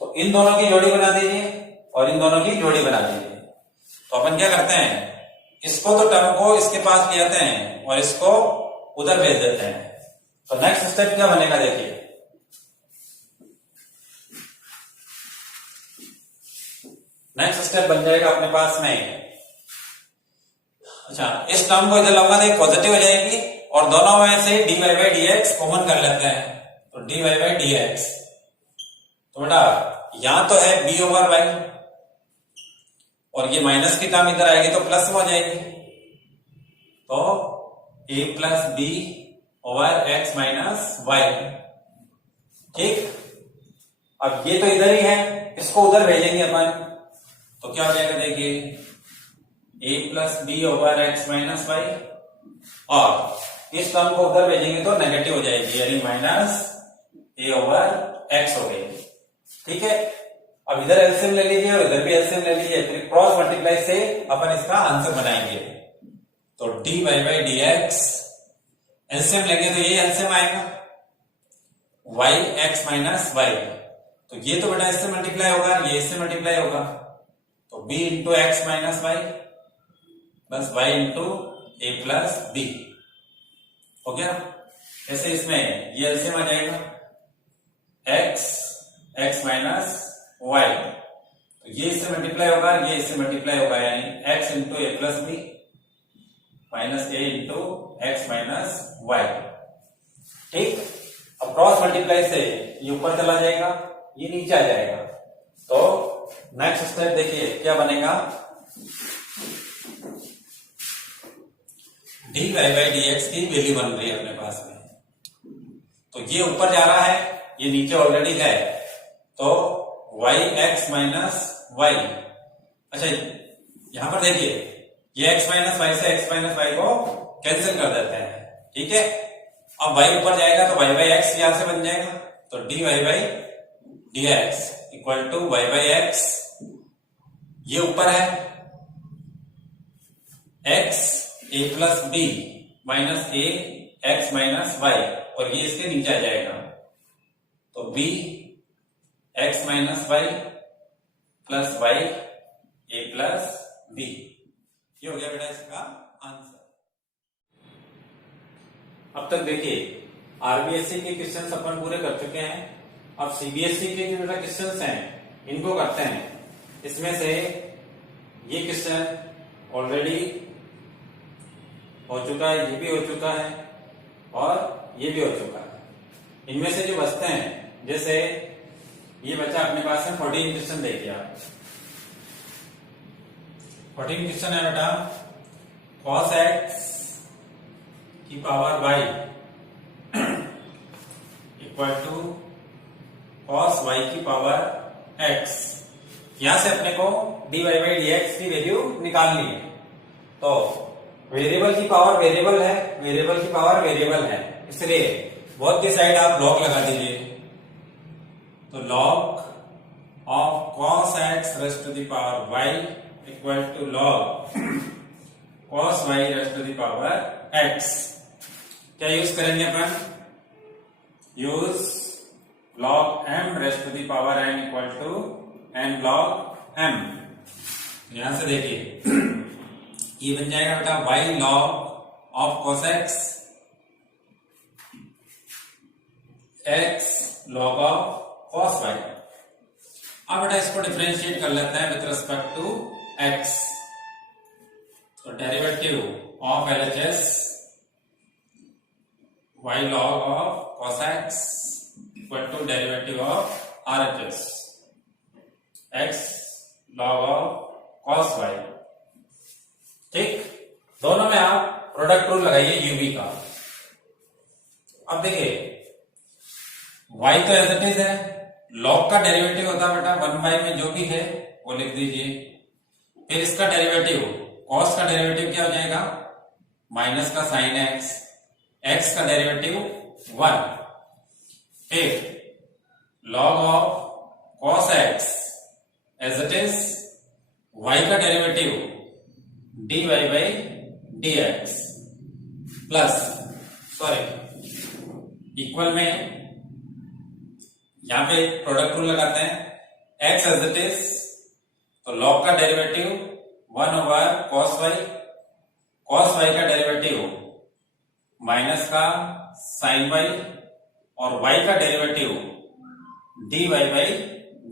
तो इन दोनों की जोड़ी बना दीजिए और इन दोनों की जोड़ी बना दीजिए। तो अपन क्या करते हैं, इसको तो टर्म को इसके पास ले आते हैं और इसको उधर भेज देते हैं। तो नेक्स्ट स्टेप क्या बनेगा देखिए, नेक्स्ट स्टेप बन जाएगा अपने पास में, अच्छा इस टर्म को इधर लाऊंगा तो एक पॉजिटिव हो जाएगी और दोनों में से dy बाई dx कॉमन कर लेते हैं। तो dy बाई dx, तो बेटा यहां तो है b ओवर y और ये माइनस की टर्म इधर आएगी तो प्लस में हो जाएगी। तो a plus b over x minus y। ठीक, अब ये तो इधर ही है, इसको उधर भेजेंगे अपन तो क्या हो जाएगा देखिए, a plus b over x minus y और इस टर्म को उधर भेजेंगे तो नेगेटिव हो जाएगी, यानी माइनस a ओवर x हो गई। ठीक है, अब इधर एलसीएम ले लीजिए और इधर भी एलसीएम ले लीजिए, फिर क्रॉस मल्टीप्लाई से अपन इसका आंसर बनाएंगे। तो dy बाई dx एलसीएम लेंगे तो ये एलसीएम आएगा y x माइनस y। तो ये तो बेटा इससे मल्टीप्लाई होगा, ये इससे मल्टीप्लाई होगा, तो b into x minus y plus y into a plus b हो गया। ऐसे इसमें ये एलसीएम आ जाएगा x माइनस वाई, तो ये इससे मल्टीप्लाई होगा, ये इससे मल्टीप्लाई होगा, यानी x into a plus b minus A into x minus Y. ठीक, अब क्रॉस मल्टीप्लाई से ये ऊपर चला जाएगा, ये नीचे आ जाएगा। तो नेक्स्ट स्टेप देखिए क्या बनेगा, d y by d x की वैल्यू बन रही है अपने पास में। तो ये ऊपर जा रहा है, ये नीचे ऑलरेडी है, तो वाई एक्स माइनस वाई। अच्छा यहां पर देखिए, ये x माइनस वाई से x माइनस वाई को कैंसिल कर देते हैं, ठीक है। अब y ऊपर जाएगा तो y बाई एक्स यहां से बन जाएगा, तो d y by d x equal to y by x, ये ऊपर है x a plus b minus a x minus y, और ये इसके नीचे आ जाएगा, तो b x minus y plus y a plus b. ये हो गया बेटा इसका आंसर। अब तक देखिए आरबीएससी के क्वेश्चंस अपन पूरे कर चुके हैं। अब सीबीएसई के जो बेटा क्वेश्चंस हैं इनको करते हैं। इसमें से ये क्वेश्चन ऑलरेडी हो चुका है, ये भी हो चुका है और ये भी हो चुका है। इनमें से जो बचते हैं, जैसे ये बच्चा अपने पास में 14 क्वेश्चन देखिए आप। 14 क्वेश्चन है बेटा, cos x की power y equal to cos y की पावर x। यहां से अपने को dy बाई डी एक्स की वैल्यू निकालनी है। तो वेरिएबल की पावर वेरिएबल है, वेरिएबल की पावर वेरिएबल है, इसलिए बोथ की साइड आप लॉग लगा दीजिए। तो log of cos x raise to the power y equal to log cos y raise to the power x। क्या यूज करेंगे अपन? Use log m raise to the power n equal to n log m। यहां से देखिए ये बन जाएगा बेटा y log of cos x, x log of cos y। अब बेटा इसको डिफरेंशिएट कर लेते हैं विथ रिस्पेक्ट टू x। तो derivative of LHS y log of cos x equal to derivative of RHS x log of cos y। ठीक, दोनों में आप प्रोडक्ट रूल लगाइए यूवी का। अब देखिए y तो एज इट इज है, log का डेरिवेटिव होता है बेटा 1 में जो भी है वो लिख दीजिए। फिर इसका डेरिवेटिव cos का डेरिवेटिव क्या हो जाएगा? माइनस का साइन x, x का डेरिवेटिव 1। फिर log of cos x as it is y का derivative dy by dx plus equal में यहां पे प्रोडक्ट रूल लगाते हैं। x एज इट इज, तो log का derivative 1 over cos y, cos y का डेरिवेटिव माइनस का sin y, और y का डेरिवेटिव dy बाई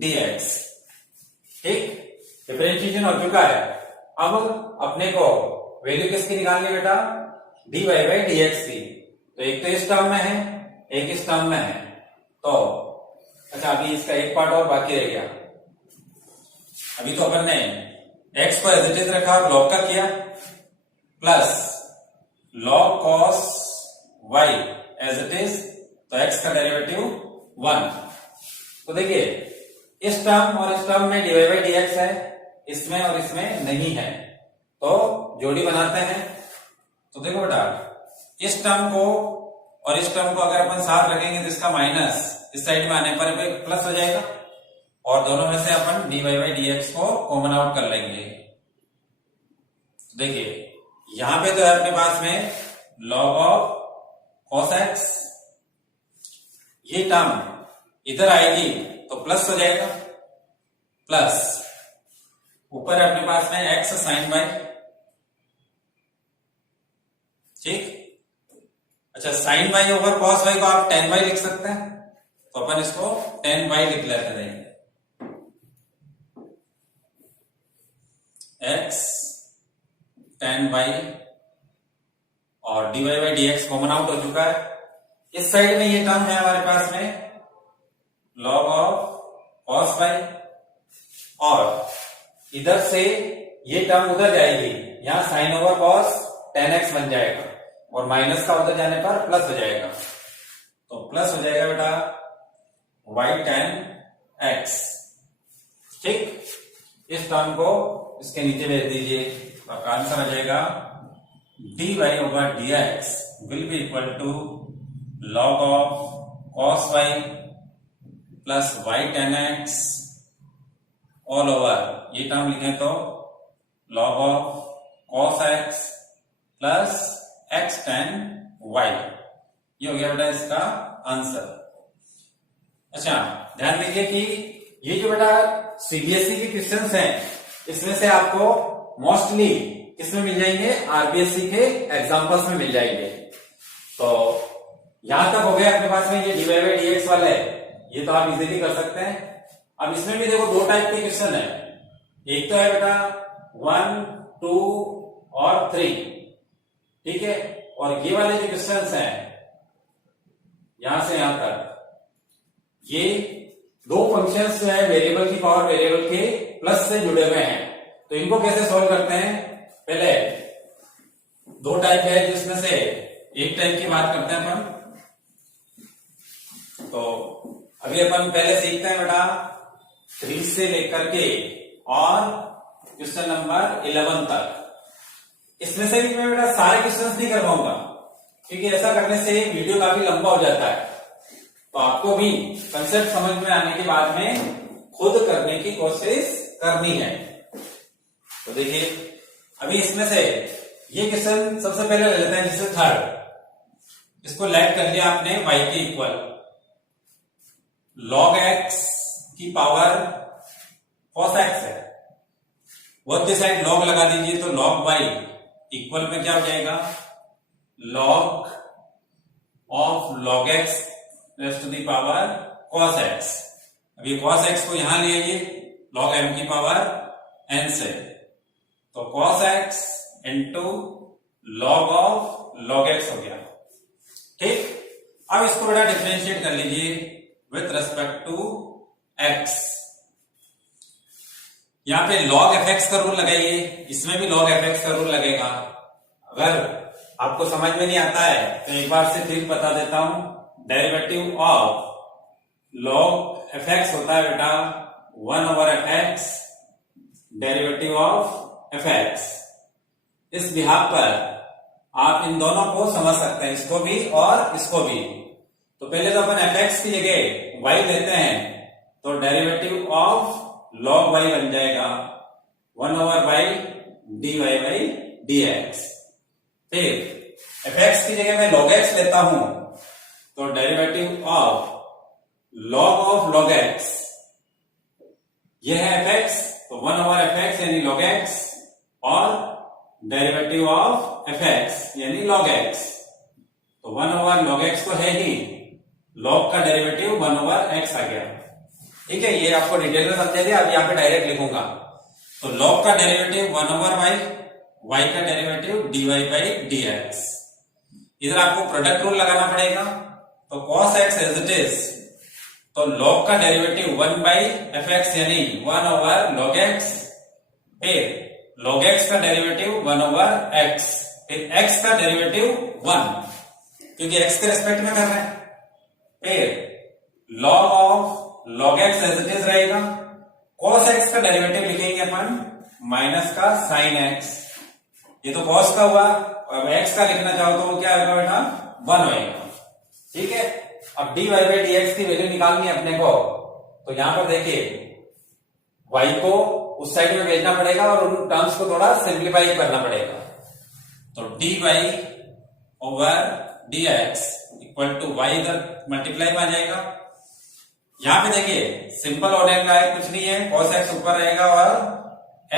dx। ठीक, डिफरेंशिएशन हो चुका है। अब अपने को वैल्यू किसकी निकालनी है बेटा? dy बाई dx की। तो एक तो इस टर्म में है, एक इस टर्म में है। तो अच्छा अभी इसका एक पार्ट और बाकी रह गया। अभी तो अपन ने x को एज इट इज रखा और log का किया, plus log cos y as it is, तो x का डेरिवेटिव 1। तो देखिए इस टर्म और इस टर्म में dy बाई dx है, इसमें और इसमें नहीं है, तो जोड़ी बनाते हैं। तो देखो बेटा इस टर्म को और इस टर्म को अगर अपन साथ रखेंगे तो इसका माइनस इस साइड में आने पर प्लस हो जाएगा, और दोनों में से अपन dy बाई dx को कॉमन आउट कर लेंगे। देखिए यहां पे तो है अपने पास में log ऑफ cos x, ये टर्म इधर आएगी तो प्लस हो जाएगा, प्लस ऊपर अपने पास में x sin y। ठीक, अच्छा sin y over cos y को आप tan y लिख सकते हैं, तो अपन इसको tan y लिख लेते हैं। x tan y और dy by dx common out हो चुका है। इस साइड में ये टर्म है हमारे पास में log ऑफ cos y, और इधर से ये टर्म उधर जाएगी, यहां sin ओवर cos 10x बन जाएगा और माइनस का उधर जाने पर प्लस हो जाएगा, तो प्लस हो जाएगा बेटा y tan x। ठीक, इस टर्म को इसके नीचे भेज दीजिए, आपका आंसर आ जाएगा dy over dx will be equal to log of cos y plus y tan x all over, ये टर्म लिखें तो log of cos x plus x tan y, ये हो गया बेटा इसका आंसर। अच्छा, ध्यान दीजिए कि ये जो बेटा सीबीएसई के क्वेश्चंस हैं, इसमें से आपको मोस्टली किसमें मिल जाएंगे, आरबीएसई के एग्जांपल्स में मिल जाएंगे। तो यहां तक हो गया अपने पास में ये dy by dx वाला है, ये तो आप इजीली कर सकते हैं। अब इसमें भी देखो दो टाइप के क्वेश्चन है, एक तो है बेटा 1, 2 और 3, ठीक है, और ये वाले जो क्वेश्चंस हैं यहां से यहां तक, ये दो फंक्शंस जो है वेरिएबल की पावर वेरिएबल के प्लस से जुड़े हुए हैं। तो इनको कैसे सॉल्व करते हैं, पहले दो टाइप है जिसमें से एक टाइप की बात करते हैं अपन। तो अभी अपन पहले सीखते हैं बेटा 3 से लेकर के और क्वेश्चन नंबर 11 तक। इसमें से भी मैं बेटा सारे क्वेश्चंस नहीं कर पाऊंगा, क्योंकि ऐसा करने से वीडियो काफी लंबा हो जाता है। तो आपको भी कंसेप्ट समझ में आने के बाद में खुद करने की कोशिश करनी है। तो देखिए, अभी इसमें से ये क्वेश्चन सबसे पहले ले लेते हैं, जिससे थर्ड, इसको लेट कर लिया आपने y के इक्वल log x की पावर cos x है, बोथ द साइड log लगा दीजिए, तो log y इक्वल में क्या हो जाएगा, log of log x raised to the power cos x। अभी cos x को यहां ले आइए log m की पावर n से, तो cos x into log of log x हो गया। ठीक, अब इसको बेटा डिफरेंशिएट कर लीजिए विथ रेस्पेक्ट टू x। यहां पे log fx का रूल लगाइए, इसमें भी log fx का रूल लगेगा। अगर आपको समझ में नहीं आता है तो एक बार से फिर बता देता हूं, डेरिवेटिव ऑफ log fx होता है बेटा 1 over fx derivative of fx। इस बिहाफ पर आप इन दोनों को समझ सकते हैं, इसको भी और इसको भी। तो पहले तो अपन fx की जगह y लेते हैं, तो डेरिवेटिव ऑफ log y बन जाएगा 1 over y dy by dx। फिर fx की जगह मैं log x लेता हूं, तो डेरिवेटिव ऑफ log x, यह है fx, तो 1 over fx यानी log x, और डेरिवेटिव ऑफ fx यानी log x, तो 1 over log x तो है ही, log का डेरिवेटिव 1 over x आ गया। ठीक है, ये आपको डिटेल में समझा दिया, अब यहाँ पे डायरेक्ट लिखूंगा। तो log का डेरिवेटिव 1 over y का डेरिवेटिव dy by dx। इधर आपको प्रोडक्ट रूल लगाना पड़ेगा, तो cos x as it is, तो log का डेरिवेटिव 1 by fx यानी 1 over log x, फिर log x का डेरिवेटिव 1 over x, फिर x का डेरिवेटिव 1, क्योंकि x के रेस्पेक्ट में कर रहे हैं, फिर log of log x as it is रहेगा, cos x का डेरिवेटिव लिखेंगे अपन माइनस का sin x, ये तो cos का हुआ, अब x का लिखना चाहो तो क्या होगा बेटा 1 होगा। ठीक है, अब dy by dx की वैल्यू निकालनी है अपने को, तो यहां पर देखिए y को उस साइड में भेजना पड़ेगा और उन टर्म्स को थोड़ा सिंप्लीफाई करना पड़ेगा। तो dy over dx equal to y इधर मल्टीप्लाई में आ जाएगा। यहां पे देखिए सिंपल ऑर्डर का है, कुछ नहीं है, cos x ऊपर रहेगा और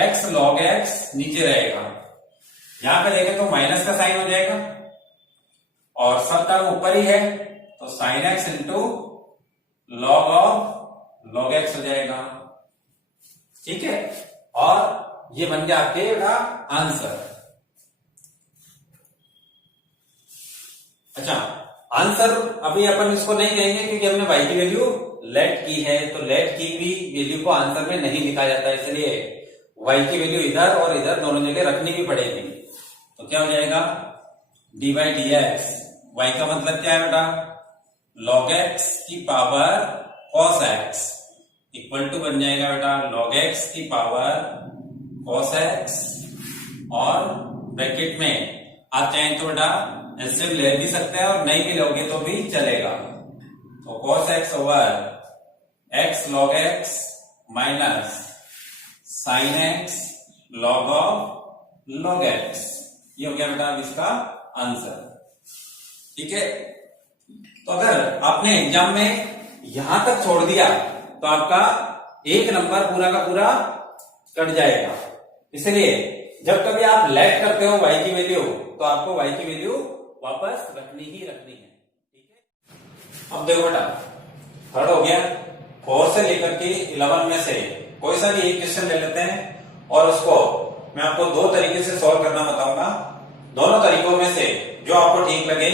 x log x नीचे रहेगा। यहां पे देखें तो माइनस का साइन हो जाएगा और सब टर्म ऊपर ही है, तो sin x into log of log x हो जाएगा। ठीक है, और ये बन गया आपके आंसर। अच्छा, आंसर अभी अपन इसको नहीं कहेंगे क्योंकि हमने y की वैल्यू लेट की है, तो लेट की भी वैल्यू को आंसर में नहीं लिखा जाता, इसलिए y की वैल्यू इधर और इधर दोनों जगह रखनी भी पड़ेगी। तो क्या हो जाएगा d by d x, y का मतलब क्या है बेटा log x की power cos x equal to बन जाएगा बेटा log x की पावर cos x, और ब्रैकेट में आप चाहें तो बेटा एलसीएम ले भी सकते हैं और नहीं भी लोगे तो भी चलेगा। तो cos x over x log x minus sin x log of log x, ये हो गया बेटा अब इसका आंसर। ठीक है, तो अगर आपने एग्जाम में यहां तक छोड़ दिया तो आपका एक नंबर पूरा का पूरा कट जाएगा। इसलिए जब कभी आप लेट करते हो y की वैल्यू तो आपको y की वैल्यू वापस रखनी ही रखनी है। ठीक है, अब देखो बेटा थर्ड हो गया, 4 से लेकर के 11 में से कोई सा भी एक क्वेश्चन ले लेते हैं और उसको मैं आपको दो तरीके से सॉल्व करना बताऊंगा। दोनों तरीकों में से जो आपको ठीक लगे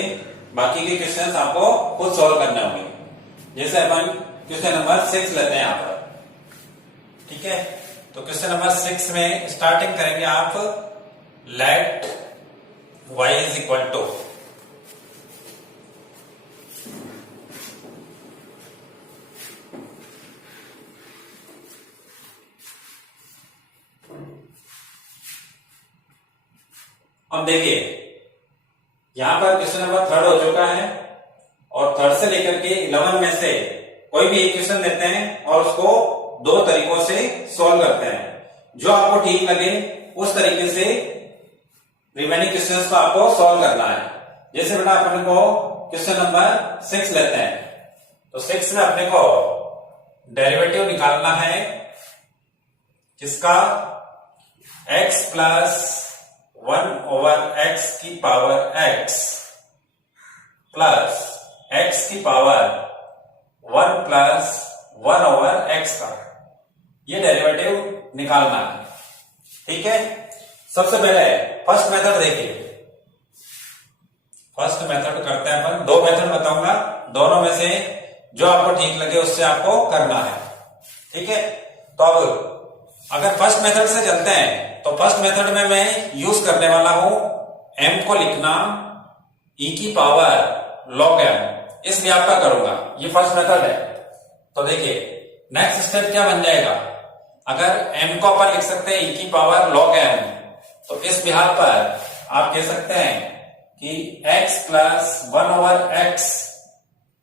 बाकी के क्वेश्चंस आपको खुद सॉल्व करने होंगे। जैसे अपन क्वेश्चन नंबर 6 लेते हैं यहाँ पर। ठीक है, तो क्वेश्चन नंबर 6 में स्टार्टिंग करेंगे आप let y is equal to, अब देखिए यहां पर क्वेश्चन नंबर थर्ड हो चुका है और थर्ड से लेकर के 11 में से कोई भी एक क्वेश्चन लेते हैं और उसको दो तरीकों से सॉल्व करते हैं। जो आपको ठीक लगे उस तरीके से रिमेनिंग क्वेश्चंस को आपको सॉल्व करना है। जैसे बेटा अपन को क्वेश्चन नंबर 6 लेते हैं, तो 6 में अपने को डेरिवेटिव निकालना है किसका, x प्लस 1 ओवर x की पावर x प्लस x की पावर 1 प्लस 1 ओवर x का, ये डेरिवेटिव निकालना है। ठीक है, सबसे पहले फर्स्ट मेथड देखिए। फर्स्ट मेथड करते हैं अपन, दो मेथड बताऊंगा, दोनों में से जो आपको ठीक लगे उससे आपको करना है। ठीक है, तो अब अगर फर्स्ट मेथड से चलते हैं तो फर्स्ट मेथड में मैं यूज करने वाला हूं m को लिखना e की पावर log m, इस व्याप का करूंगा। ये फर्स्ट मेथड है। तो देखिए नेक्स्ट स्टेप क्या बन जाएगा, अगर m को अपन लिख सकते हैं e की पावर log m, तो इस बिहार पर आप कह सकते हैं कि x प्लस 1 ओवर x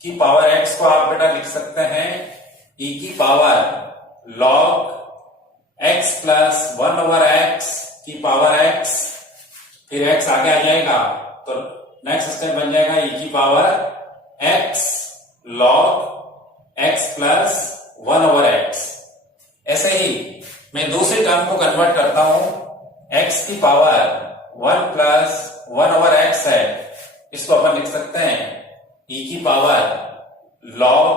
की पावर x को आप बेटा लिख सकते हैं e की power log x plus 1 over x की पावर x, फिर x आगे आ जाएगा तो नेक्स्ट स्टेप बन जाएगा e की power x log x plus 1 over x। ऐसे ही मैं दूसरी टर्म को कन्वर्ट करता हूं, x की पावर 1 प्लस 1 ओवर x है, इसको अपन लिख सकते हैं e की पावर log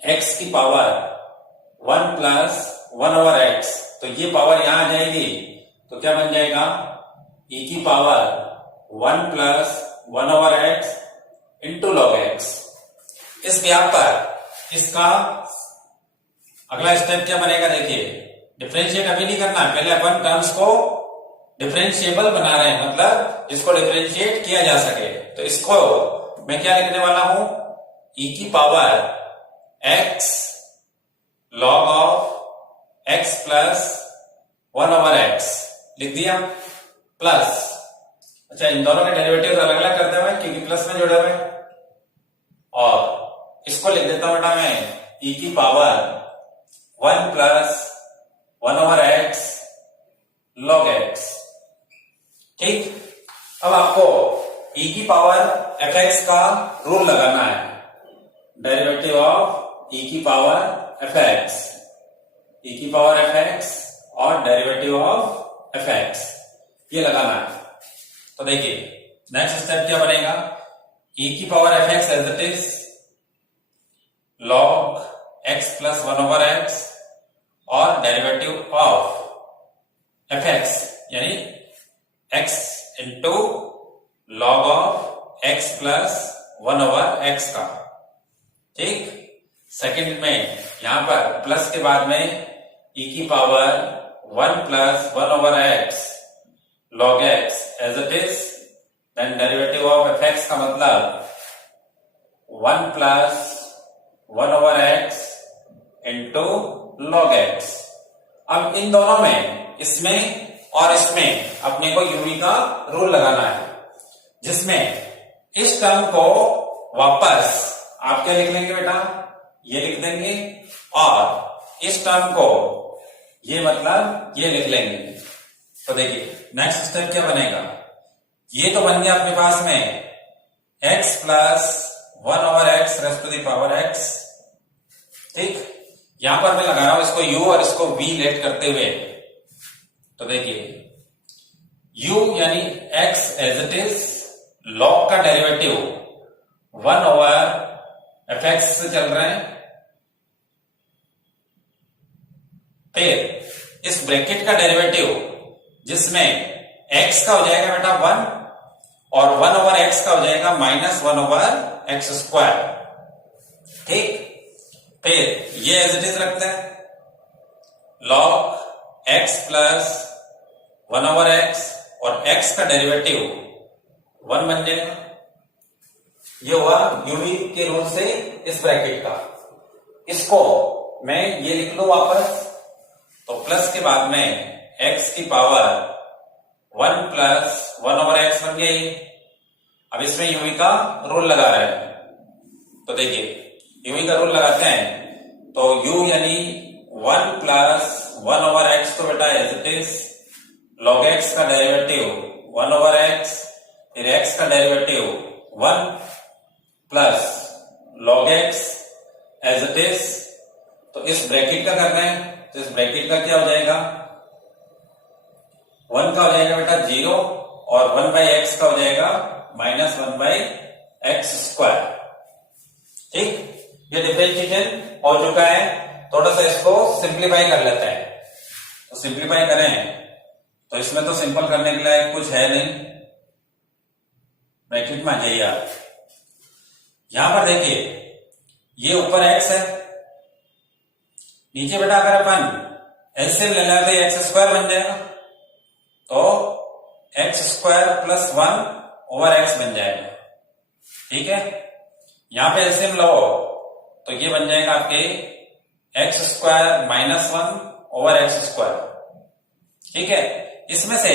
x की पावर 1 प्लस 1 ओवर x। तो ये पावर यहां आ जाएगी तो क्या बन जाएगा e की power 1 plus 1 over x into log x। इस व्याप पर इसका अगला स्टेप क्या बनेगा, देखिए डिफरेंशिएट अभी नहीं करना, पहले अपन टर्म्स को डिफरेंशिएबल बना रहे हैं, मतलब इसको डिफरेंशिएट किया जा सके। तो इसको मैं क्या लिखने वाला हूं, e की power x log of x plus 1 over x लिख दिया, प्लस, अच्छा इन दोनों के डेरिवेटिव अलग अलग करते हुए क्योंकि प्लस में जुड़े हुए, और इसको लिख देता हूं बेटा मैं e की power 1 plus 1 over x log x। ठीक, अब आपको e की पावर fx का रूल लगाना है, डेरिवेटिव ऑफ e की पावर fx, e की पावर fx और डेरिवेटिव ऑफ fx, ये लगाना है। तो देखिए नेक्स्ट स्टेप क्या बनेगा, e की power fx as it is log x plus 1 over x और डेरिवेटिव ऑफ fx यानी x into log of x plus 1 over x का। ठीक, सेकंड में यहां पर प्लस के बाद में e की power 1 plus 1 over x log x as it is, then derivative of fx का मतलब 1 plus 1 over x into log x। अब इन दोनों में, इसमें और इसमें अपने को यूवी का रूल लगाना है, जिसमें इस टर्म को वापस आप क्या लिख लेंगे बेटा, ये लिख देंगे, और इस टर्म को ये मतलब ये लिख लेंगे। तो देखिए नेक्स्ट स्टेप क्या बनेगा, ये तो बन गया अपने पास में x plus 1 over x raised to the power x। ठीक, यहां पर मैं लगा रहा हूं इसको u और इसको v लेट करते हुए। तो देखिए u यानी x as it is, log का डेरिवेटिव 1 ओवर fx से चल रहे हैं, फिर इस ब्रैकेट का डेरिवेटिव जिसमें x का हो जाएगा बेटा 1 और 1 ओवर x का हो जाएगा माइनस 1 ओवर एक्स स्क्वायर। ठीक, फिर ये एज इट इज रखते हैं, log x plus 1 over x और x का डेरिवेटिव 1 बन जाएगा। ये हुआ यूवी के रूल से इस ब्रैकेट का। इसको मैं ये लिख लूं वापस, तो प्लस के बाद में x की पावर 1 प्लस 1 ओवर एक्स बन गई। अब इसमें यूवी का रूल लगा रहे हैं, तो देखिए यूवी का रूल लगाते हैं, तो u यानी 1 प्लस 1 ओवर एक्स, तो बेटा as it is log x का डेरिवेटिव 1 ओवर x, फिर x का derivative 1 plus log x as it is. तो इस ब्रैकेट का करना है, तो इस ब्रैकेट का क्या हो जाएगा, 1 का हो जाएगा बेटा 0 और 1 बाई एक्स का हो जाएगा माइनस 1 बाई एक्स स्क्वायर। ठीक, ये डिफरेंशिएशन हो चुका है। थोड़ा सा इसको सिंप्लीफाई कर लेते हैं, तो सिंप्लीफाई करें तो इसमें तो सिंपल करने के लिए कुछ है नहीं, ब्रैकेट में आ जाइए आप। यहां पर देखिए ये ऊपर x है, नीचे बेटा अगर अपन एलसीएम ले लें तो एक्स स्क्वायर बन जाएगा, तो x square plus 1 over x बन जाएगा। ठीक है, यहां पे एलसीएम लो तो ये बन जाएगा आपके x square minus 1 over x square. ठीक है, इसमें से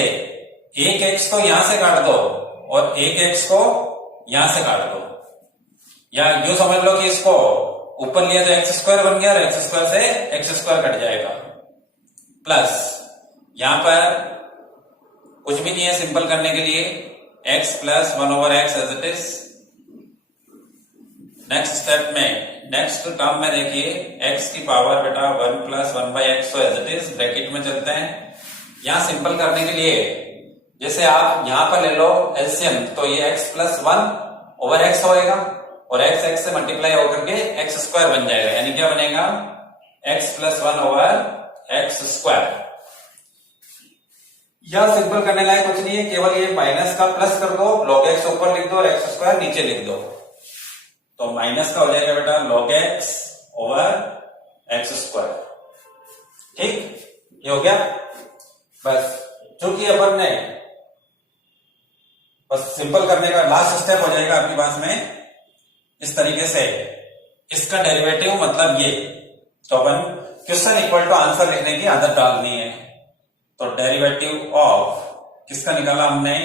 एक एक्स को यहां से काट दो और एक एक्स को यहां से काट दो, या यूं समझ लो कि इसको ऊपर लिया तो एक्स स्क्वायर बन गया और एक्स स्क्वायर से एक्स स्क्वायर कट जाएगा, प्लस यहां पर कुछ भी नहीं है सिंपल करने के लिए, x plus 1 over x as it is. Next step में, नेक्स्ट टर्म में देखिए x की पावर बेटा 1 plus 1 by x, as it is bracket में चलते हैं। यहां सिंपल करने के लिए जैसे आप यहां पर ले लो एलसीएम, तो ये x प्लस 1 ओवर एक्स होएगा और x x से मल्टीप्लाई होकर के एक्स स्क्वायर बन जाएगा, यानी क्या बनेगा x plus 1 over x square. यह सिंपल करने लायक कुछ नहीं है, केवल ये माइनस का प्लस कर दो, log x ऊपर लिख दो और एक्स स्क्वायर नीचे लिख दो, तो माइनस का हो जाएगा बेटा log x over x square. ठीक, ये हो गया। बस चूंकि अपन ने बस सिंपल करने का लास्ट स्टेप हो जाएगा आपके पास में इस तरीके से, इसका डेरिवेटिव मतलब ये, तो अपन क्वेश्चन इक्वल टू आंसर लिखने की आदत डालनी है। तो डेरिवेटिव ऑफ किसका निकाला हमने,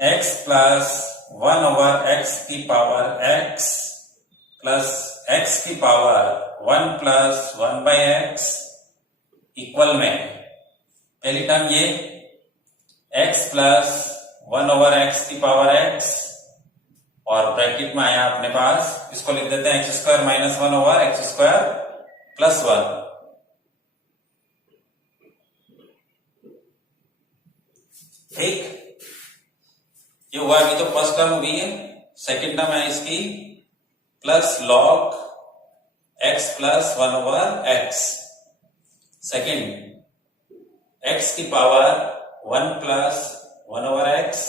x प्लस 1 ओवर एक्स की पावर x प्लस x की power 1 plus 1 by x equal में पहली टर्म ये x प्लस 1 ओवर एक्स की पावर x और ब्रैकेट में आया अपने पास, इसको लिख देते हैं x square minus 1 over x square plus 1। ठीक, ये हुआ, अभी तो फर्स्ट टर्म हो गई है। सेकेंड टर्म है इसकी plus log x plus 1 over x, second x की power 1 plus 1 over x,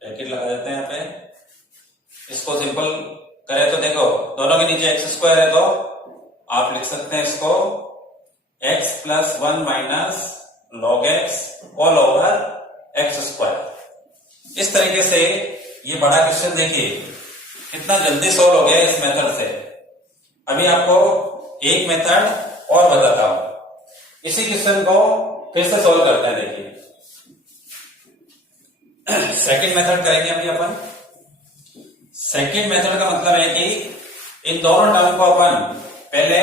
bracket लगा देते हैं यहाँ पे। इसको सिंपल करें तो देखो दोनों के नीचे एक्स स्क्वायर है, तो आप लिख सकते हैं इसको x plus 1 minus log x all over x square. इस तरीके से ये बड़ा क्वेश्चन देखिए कितना जल्दी सोल्व हो गया इस मेथड से। अभी आपको एक मेथड और बताता हूं, इसी क्वेश्चन को फिर से सोल्व करते हैं। देखिए सेकंड मेथड करेंगे अभी अपन। सेकंड मेथड का मतलब है कि इन दोनों टर्म को अपन पहले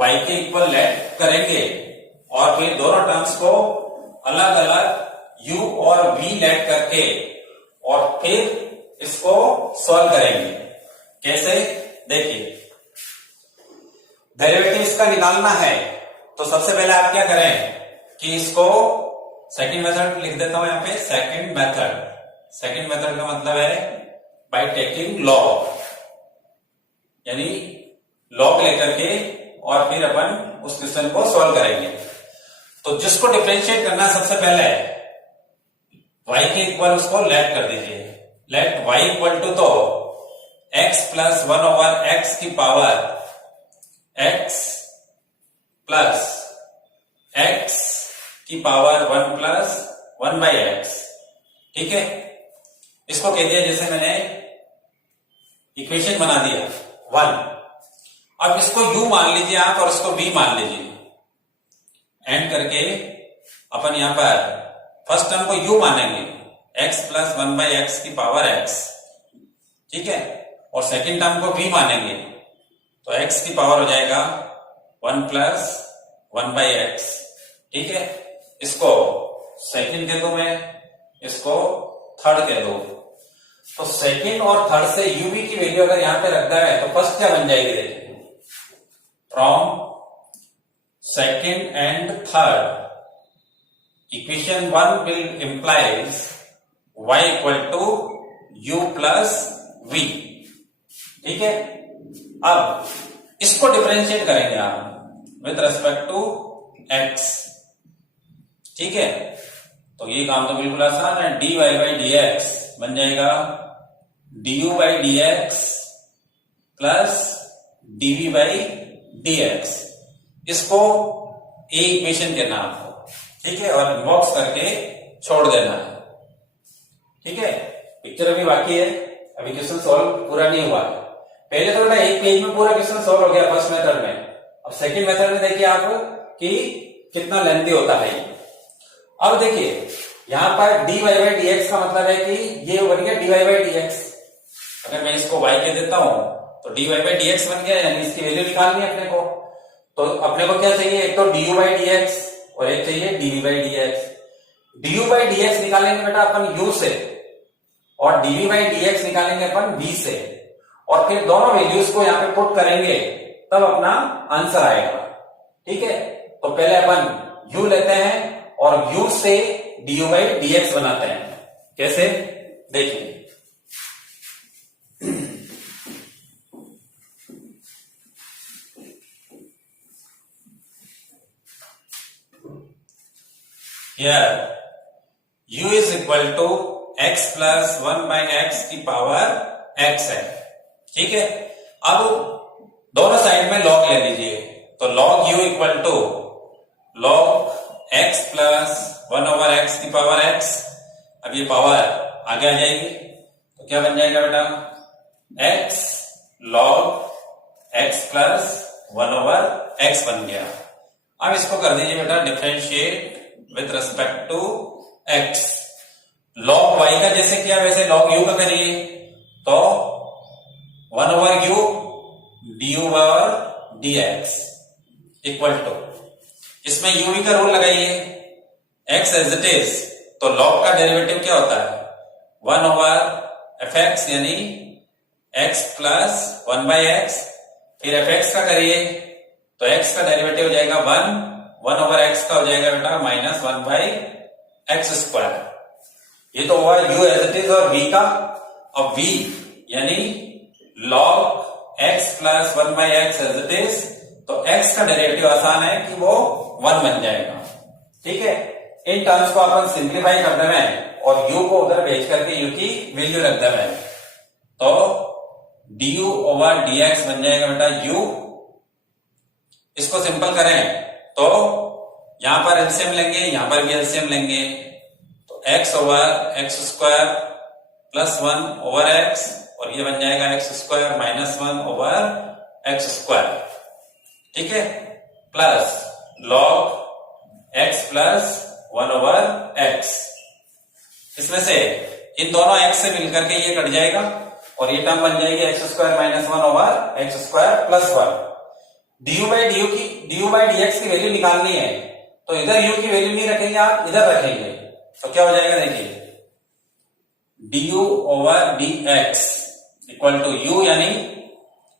y के इक्वल लेट करेंगे और फिर दोनों टर्म्स को अलग अलग u और v लेट करके और फिर इसको सॉल्व करेंगे। कैसे देखिए, डेरिवेटिव इसका निकालना है तो सबसे पहले आप क्या करें कि इसको सेकंड मेथड लिख देता हूं यहां पे। सेकंड मेथड का मतलब है बाय टेकिंग लॉग, यानी लॉग लेकर के और फिर अपन उस क्वेश्चन को सॉल्व करेंगे। तो जिसको डिफरेंशिएट करना है सबसे पहले y के इक्वल उसको लेट कर दीजिए। लेट y इक्वल टू तो x प्लस 1 ओवर x की पावर x प्लस x की पावर 1 प्लस 1 बाई एक्स। ठीक है, इसको कह दिया जैसे मैंने इक्वेशन बना दिया 1। अब इसको u मान लीजिए आप और इसको v मान लीजिए। एंड करके अपन यहां पर फर्स्ट टर्म को u मानेंगे x प्लस 1 बाई एक्स की पावर x। ठीक है, और सेकेंड टर्म को v मानेंगे तो x की पावर हो जाएगा 1 प्लस 1 बाई एक्स। ठीक है, इसको सेकेंड कह दो मैं, इसको थर्ड कह दो। तो सेकेंड और थर्ड से uv की वैल्यू अगर यहां पे रखना है तो फर्स्ट क्या बन जाएगी देखिए, from second and third equation 1 will implies y equal to u plus v। ठीक है, अब इसको डिफरेंशिएट करेंगे आप विद रेस्पेक्ट टू x। ठीक है, तो ये काम तो बिल्कुल आसान है। dy बाई डी एक्स बन जाएगा du by d x plus dv by d x. इसको ए इक्वेशन कहना आपको। ठीक है, और बॉक्स करके छोड़ देना है। ठीक है, पिक्चर अभी बाकी है, अभी क्वेश्चन सॉल्व पूरा नहीं हुआ है। पहले तो एक पेज में पूरा क्वेश्चन सॉल्व हो गया फर्स्ट मेथड में। अब सेकंड मेथड में देखिए आप कि कितना लेंथी होता है। अब देखिए यहां पर dy बाई डी एक्स का मतलब है कि ये बन गया dy बाई डी एक्स। अगर मैं इसको y कह देता हूं तो dy बाई डी एक्स बन गया, यानी इसकी वैल्यू निकालनी है अपने को। तो अपने को क्या चाहिए, एक तो du बाई डी एक्स और एक चाहिए dv by d x. du by d x निकालेंगे बेटा अपन u से और dv बाई डी एक्स निकालेंगे अपन v से, और फिर दोनों वैल्यूज को यहाँ पे पुट करेंगे तब अपना आंसर आएगा। ठीक है, तो पहले अपन u लेते हैं और u से du बाई डी एक्स बनाते हैं। कैसे देखिए, here u is equal to x plus 1 by x की पावर x है। ठीक है, अब दोनों साइड में लॉग ले लीजिए, तो log u equal to log x plus 1 over x की पावर x। अब ये पावर आगे आ जाएगी तो क्या बन जाएगा बेटा, x log x plus 1 over x बन गया। अब इसको कर दीजिए बेटा differentiate with respect to x। log y का जैसे किया वैसे log u का करिए, तो 1 over u du over dx equal to, इसमें u का रूल लगाइए x एज इट इज, तो log का डेरिवेटिव क्या होता है 1 ओवर fx, यानी x प्लस 1 बाई एक्स। फिर fx का करिए तो x का डेरिवेटिव हो जाएगा 1 ओवर x का हो जाएगा बेटा माइनस 1 बाई एक्स स्क्वायर। ये तो हुआ u एज इट इज और v का। अब v यानी log x plus 1 by x as it is, तो x का डेरिवेटिव आसान है कि वो 1 बन जाएगा। ठीक है, इन टर्म्स को अपन सिंप्लीफाई कर देना है और u को उधर भेज करके u की वैल्यू रख देना है, तो du ओवर dx बन जाएगा बेटा u। इसको सिंपल करें तो यहां पर एलसीएम लेंगे, यहां पर भी एलसीएम लेंगे, तो x over x square plus 1 over x, और ये बन जाएगा x square minus 1 over x square, ठीक है, plus log x plus 1 over x. इसमें से इन दोनों एक्स से मिलकर के ये कट जाएगा और ये टर्म बन जाएगी x square minus 1 over x square plus 1। D by d x की वैल्यू निकालनी है, तो इधर यू की वैल्यू नहीं रखेंगे, आप इधर रखेंगे, तो क्या हो जाएगा देखिए, d u over d x equal to u यानी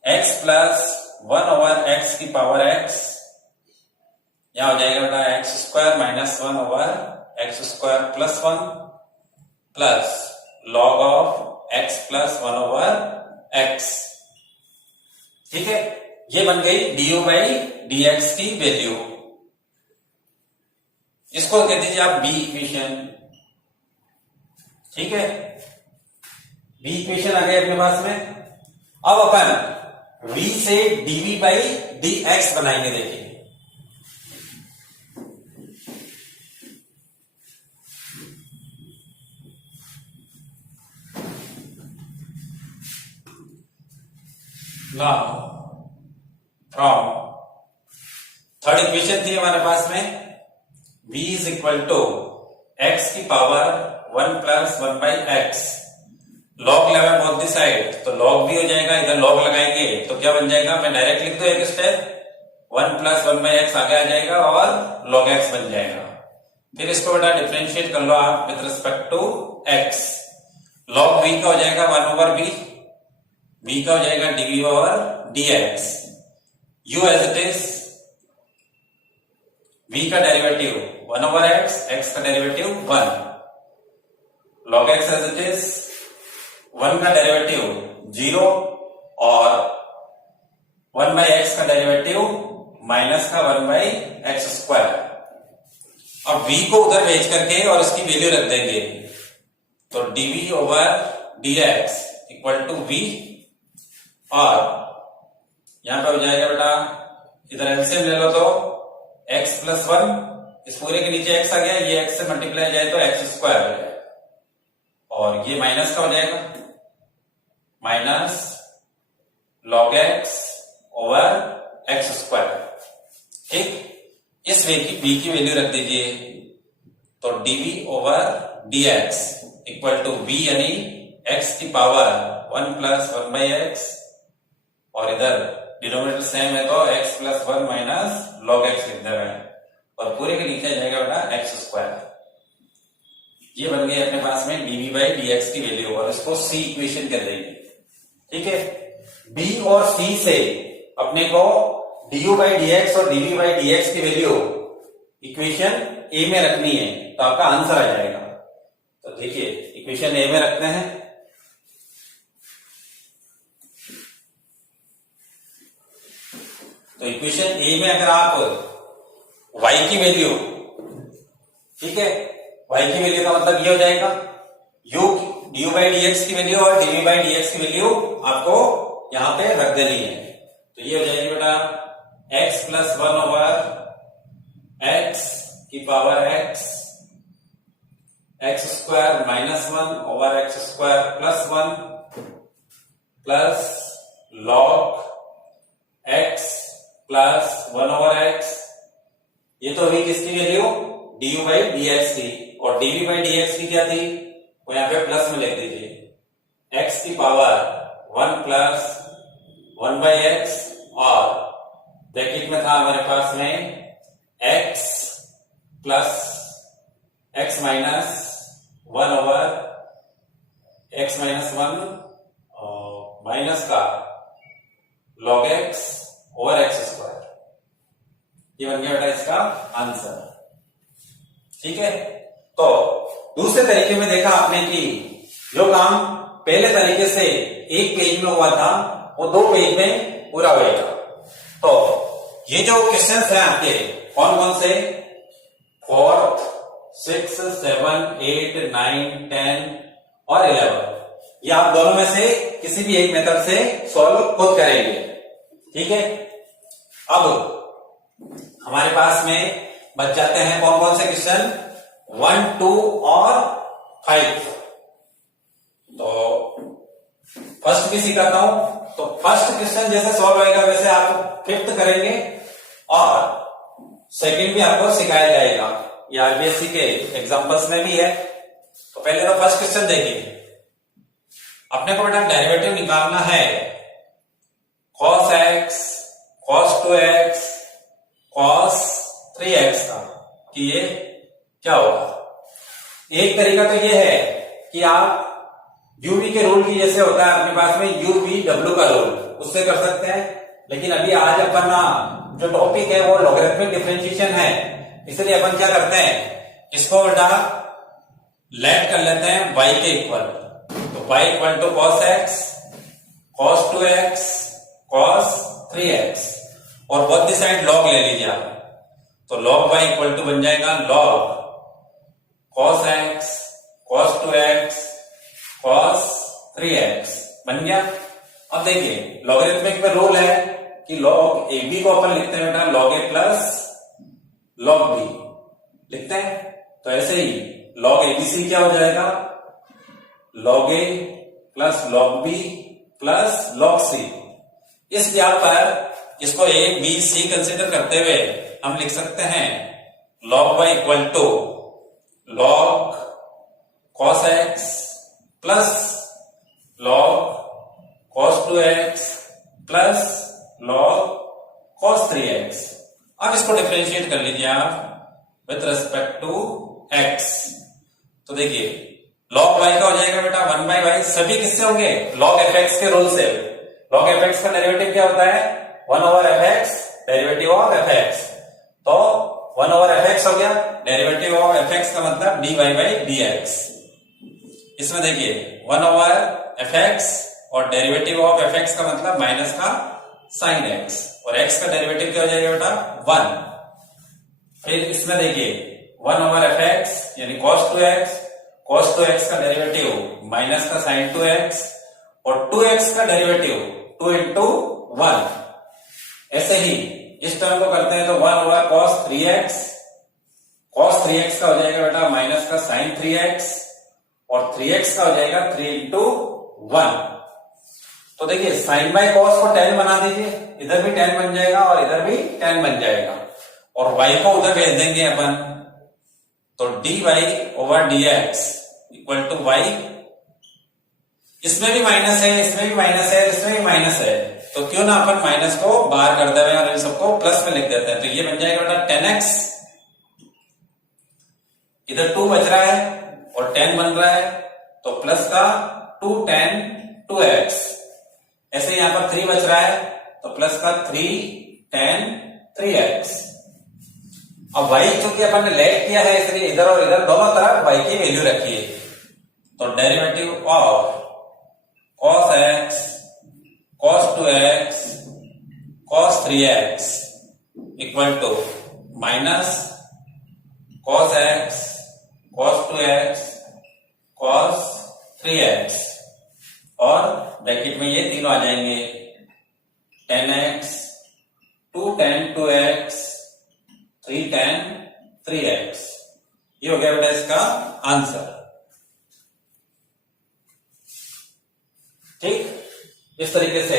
एक्स प्लस 1 ओवर एक्स की पावर एक्स, यहां हो जाएगा बेटा x square minus 1 over x square plus 1 plus log of x plus 1 over x, ठीक है। ये बन गई d u by d x की वैल्यू। इसको कह दीजिए आप बी इक्वेशन, ठीक है, बी इक्वेशन आ गई अपने पास में। अब अपन v से dv बाई डी एक्स बनाएंगे, देखिए फ्रॉम थर्ड इक्वेशन थी हमारे पास में, v is equal to x की power 1 plus 1 by x, log 11 both the side, तो लॉग भी हो जाएगा, इधर लॉग लगाएंगे तो क्या बन जाएगा, मैं डायरेक्ट लिख दूं एक स्टेप, 1 प्लस 1 बाई एक्स आगे आ जाएगा और लॉग एक्स बन जाएगा। फिर इसको बेटा डिफरेंशिएट कर लो आप with respect to x, log v का हो जाएगा 1 ओवर v का हो जाएगा dv over dx, u as it is, v का डेरिवेटिव 1 ओवर x का derivative 1, log x as it is, 1 का डेरिवेटिव 0 और 1 बाई एक्स का डेरिवेटिव माइनस का 1 बाई एक्स स्क्वायर। अब v को उधर भेज करके और उसकी वैल्यू रख देंगे, तो dv over dx equal to v, और यहां पे हो जाएगा बेटा, इधर एलसीएम ले लो तो x प्लस 1, इस पूरे के नीचे x आ गया, ये x से मल्टीप्लाई जाए तो एक्स स्क्वायर हो जाएगा, और ये माइनस का हो जाएगा minus log x over x square, ठीक। इस वे की v की वैल्यू रख दीजिए, तो dv over dx equal to v यानी x की पावर 1 प्लस 1 बाई एक्स, और इधर डिनोमिनेटर सेम है तो x plus 1 minus log x लिख दे रहे हैं, और पूरे के नीचे जाएगा बेटा एक्स स्क्वायर। ये बन गई अपने पास में dv बाई dx की वैल्यू, और इसको c इक्वेशन कर देंगे, ठीक है। b और c से अपने को du बाई dx और dv बाई dx की वैल्यू इक्वेशन a में रखनी है, तो आपका आंसर आ जाएगा। तो देखिए इक्वेशन a में रखते हैं, तो इक्वेशन ए में अगर आप y की वैल्यू, ठीक है, y की वैल्यू का मतलब ये हो जाएगा u du बाई dx की वैल्यू और dv बाई dx की वैल्यू आपको यहां पे रख देनी है, तो ये हो जाएगी बेटा x प्लस 1 ओवर x की power x, x square minus 1 over x square plus 1 plus log x plus 1 over x, ये तो अभी किसकी वैल्यू du बाई dx थी, और dv बाई dx की क्या थी, वो यहाँ पे प्लस में लिख दीजिए, x की पावर 1 प्लस 1 बाई एक्स, और ब्रैकेट में था हमारे पास में x plus x minus 1 over x minus 1 minus का log x over x square, ये बन गया बेटा इसका आंसर, ठीक है। तो दूसरे तरीके में देखा आपने कि जो काम पहले तरीके से एक पेज में हुआ था वो 2 पेज में पूरा होगा। तो ये जो क्वेश्चंस हैं आपके कौन कौन से, 4th, 6th, 7th, 8th, 9th, 10th और 11th, ये आप दोनों में से किसी भी एक मेथड से सॉल्व खुद करेंगे, ठीक है। अब हमारे पास में बच जाते हैं कौन कौन से क्वेश्चन, 1, 2 और 5। तो फर्स्ट भी सिखाता हूं। तो फर्स्ट क्वेश्चन जैसे सॉल्व होएगा वैसे आप फिफ्थ करेंगे और सेकंड भी आपको सिखाया जाएगा। ये आरबीएससी के एग्जांपल्स में भी है। तो पहले तो फर्स्ट क्वेश्चन देखिए। अपने को बेटा डेरिवेटिव निकालना है cos x, cos 2x, cos 3x का कि ये क्या होगा। एक तरीका तो ये है कि आप यूवी के रूल की जैसे होता है अपने पास में यूवी डब्ल्यू का रूल, उससे कर सकते हैं। लेकिन अभी आज अपन जो टॉपिक है वो लॉगरिथमिक डिफरेंशिएशन है, इसलिए अपन क्या करते हैं, इसको बेटा लेट कर लेते हैं y के इक्वल। तो y equal to cos x, cos 2x, cos 3x और बोथ द साइड log ले लीजिए आप। तो log y इक्वल टू बन जाएगा log cos x, cos 2x, cos 3x बन गया। अब देखिए लॉगरिथमिक में रूल है कि log AB को अपन लिखते हैं बेटा log A plus log B लिखते हैं। तो ऐसे ही log ABC क्या हो जाएगा, log A plus log B plus log C। इस ब्याह पर इसको A, B, C कंसिडर करते हुए हम लिख सकते हैं log y equal to log cos x plus log cos 2x plus log cos 3x। अब इसको डिफरेंशिएट कर लीजिए आप विथ रेस्पेक्ट टू x। तो देखिए log y का हो जाएगा बेटा 1 बाई वाई, सभी किससे होंगे, log fx के रूल से। log fx का डेरिवेटिव क्या होता है, 1 over fx derivative of fx। तो 1 ओवर fx हो गया, डेरिवेटिव ऑफ fx का मतलब dy बाई dx। इसमें देखिए 1 ओवर fx और डेरिवेटिव ऑफ fx का मतलब माइनस का साइन x और x का डेरिवेटिव क्या हो जाएगा बेटा 1। फिर इसमें देखिए 1 ओवर fx यानी cos 2x, cos 2x का डेरिवेटिव माइनस का साइन 2x और 2x का डेरिवेटिव 2 इंटू 1। ऐसे ही इस टर्म को करते हैं तो 1 over cos 3x, cos 3x का हो जाएगा बेटा माइनस का साइन 3x और 3x का हो जाएगा 3 इंटू 1। तो देखिए साइन बाय कॉस को 10 बना दीजिए, इधर भी 10 बन जाएगा और इधर भी 10 बन जाएगा और y को उधर भेज देंगे अपन। तो dy over dx equal to y, इसमें भी माइनस है, इसमें भी माइनस है, इसमें भी माइनस है, तो क्यों ना अपन माइनस को बाहर कर दें और इन सबको प्लस में लिख देते हैं। तो ये बन जाएगा बेटा 10x, इधर 2 बच रहा है और 10 बन रहा है तो प्लस का 2 10 2x। ऐसे यहां पर 3 बच रहा है तो प्लस का 3 10 3x। अब y चूंकि अपन ने लेट किया है इसलिए इधर और इधर दोनों तरफ y की वैल्यू रखिए। तो derivative of cos x, cos 2x, cos 3x equal to minus cos x, cos 2x, cos 3x और ब्रैकेट में ये तीनों आ जाएंगे 10x, 2 10 2x, 3 10 3x। ये हो गया बेटा इसका आंसर। ठीक, इस तरीके से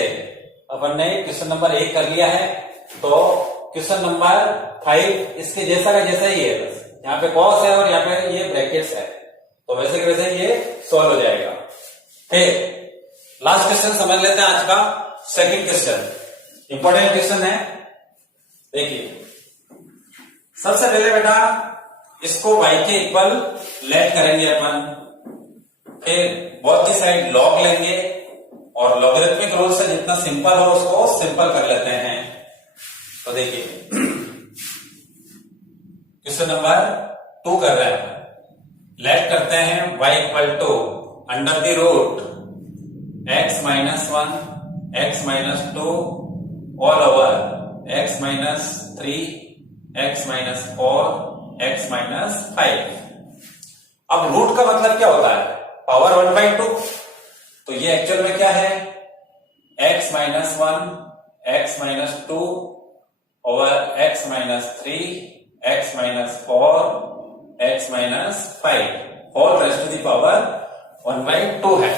अपन ने क्वेश्चन नंबर 1 कर लिया है। तो क्वेश्चन नंबर 5 इसके जैसा का जैसा ही है, बस यहाँ पे कॉस है और यहाँ पे ये ब्रैकेट्स है, तो वैसे के वैसे ये सॉल्व हो जाएगा। फिर लास्ट क्वेश्चन समझ लेते हैं आज का, सेकंड क्वेश्चन इंपॉर्टेंट क्वेश्चन है। देखिए सबसे पहले बेटा इसको y के इक्वल लेट करेंगे अपन, फिर बोथ दी साइड log लेंगे और लॉगरिथमिक रूल से जितना सिंपल हो उसको सिंपल कर लेते हैं। तो देखिए क्वेश्चन नंबर 2 कर रहे हैं, लेट करते हैं y equal to under the root x minus 1, x minus 2 all over x minus 3, x minus 4, x minus 5। अब रूट का मतलब क्या होता है, पावर 1/2। तो ये एक्चुअल में क्या है, x minus 1, x minus 2 over x minus 3, x minus 4, x minus 5 whole raised to the power 1/2 है।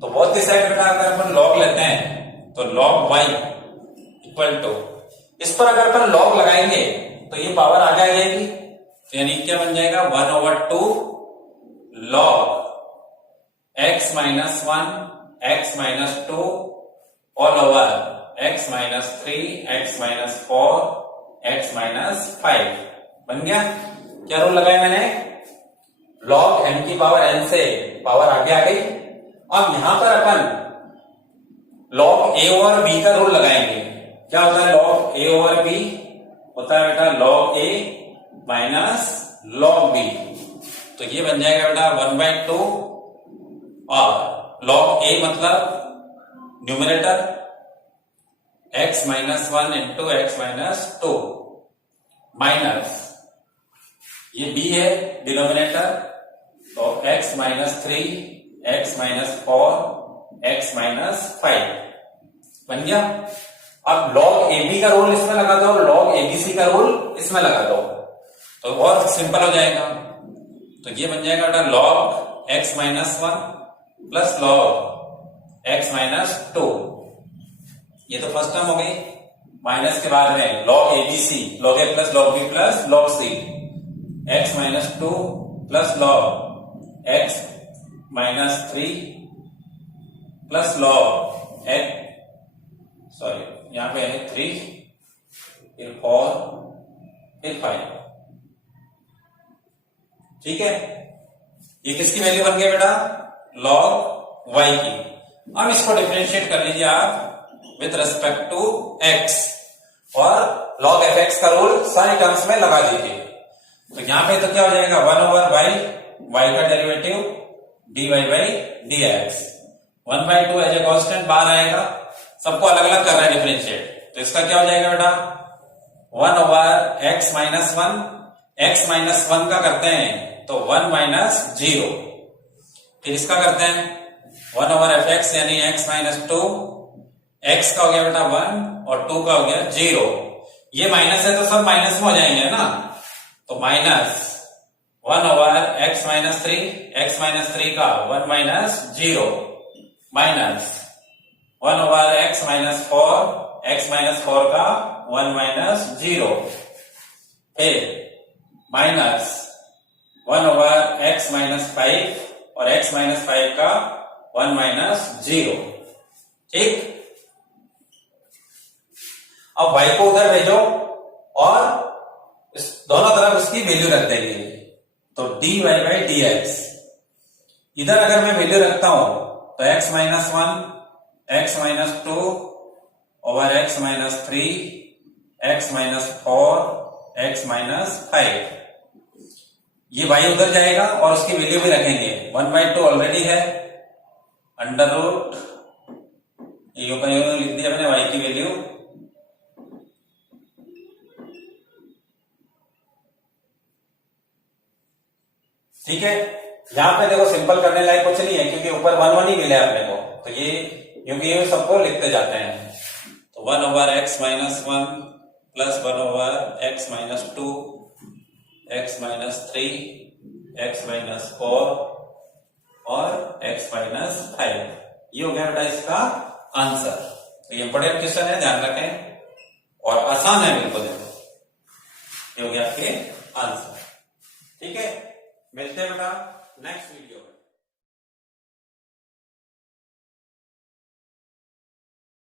तो बोथ द साइड बेटा अगर अपन लॉग लेते हैं तो log y इक्वल टू, इस पर अगर अपन log लगाएंगे तो ये पावर आगे आ जाएगी, तो यानी क्या बन जाएगा 1/2 log x minus 1 x minus 2 all over x minus 3 x minus 4 x minus 5 बन गया। क्या रूल लगाया मैंने, log n की पावर n से पावर आगे आ गई। अब यहां पर अपन log a ओवर b का रूल लगाएंगे। क्या होता है log a ओवर b, होता है बेटा log a minus log b, तो ये बन जाएगा बेटा 1/2 और log a मतलब numerator x minus 1 into x minus 2 minus ये b है डिनोमिनेटर, तो x minus 3 x minus 4 x minus 5 बन गया। अब log ab का रूल इसमें लगा दो, log abc का रूल इसमें लगा दो, तो और सिंपल हो जाएगा। तो ये बन जाएगा बेटा log x minus 1 plus log x minus 2, ये तो फर्स्ट टर्म हो गई। माइनस के बाद में log abc, log a plus log b plus log c, x minus 2 plus log x minus 3 plus log x, sorry यहां पे है 3 फिर 4 फिर 5, ठीक है। ये किसकी वैल्यू बन गई बेटा, log y की। अब इसको डिफरेंशिएट कर लीजिए आप विथ रेस्पेक्ट टू x और log fx का रूल सारी टर्म्स में लगा दीजिए। तो यहां पे तो क्या हो जाएगा 1/y, y का derivative dy by dx, 1/2 as a constant बाहर आएगा, सबको अलग अलग कर रहा है डिफरेंशिएट, तो इसका क्या हो जाएगा बेटा 1/x माइनस 1, x माइनस 1 का करते हैं तो 1 माइनस 0, फिर इसका करते हैं 1/fx यानी x माइनस 2, x का हो गया बेटा 1 और 2 का हो गया 0, ये माइनस है तो सब माइनस में हो जाएंगे ना, तो minus 1/x minus 3, x minus 3 का 1 minus 0 minus 1/x minus 4, x minus 4 का 1 माइनस 0, फिर माइनस 1/x माइनस 5 और x माइनस 5 का 1 माइनस 0, ठीक। अब y को उधर भेजो और इस दोनों तरफ उसकी वैल्यू रख देंगे, तो dy बाई dx, इधर अगर मैं वैल्यू रखता हूं तो x minus 1 x minus 2 over x minus 3 x minus 4 x minus 5, ये y उधर जाएगा और उसकी वैल्यू भी रखेंगे, 1/2 ऑलरेडी है, अंडर रूट यू का यूं लिख दिया मैंने y की वैल्यू, ठीक है। यहां पे देखो सिंपल करने लायक कुछ नहीं है क्योंकि ऊपर 1 ही मिले अपने को, तो ये क्योंकि ये सबको लिखते जाते हैं, तो 1/x minus 1 plus 1/x minus 2 x minus 3 x minus 4 और x माइनस 5, ये हो गया बेटा इसका आंसर। तो ये इंपोर्टेंट क्वेश्चन है, ध्यान रखें और आसान है बिल्कुल, ये हो गया आपके आंसर, ठीक है। मिलते हैं बेटा नेक्स्ट वीडियो में।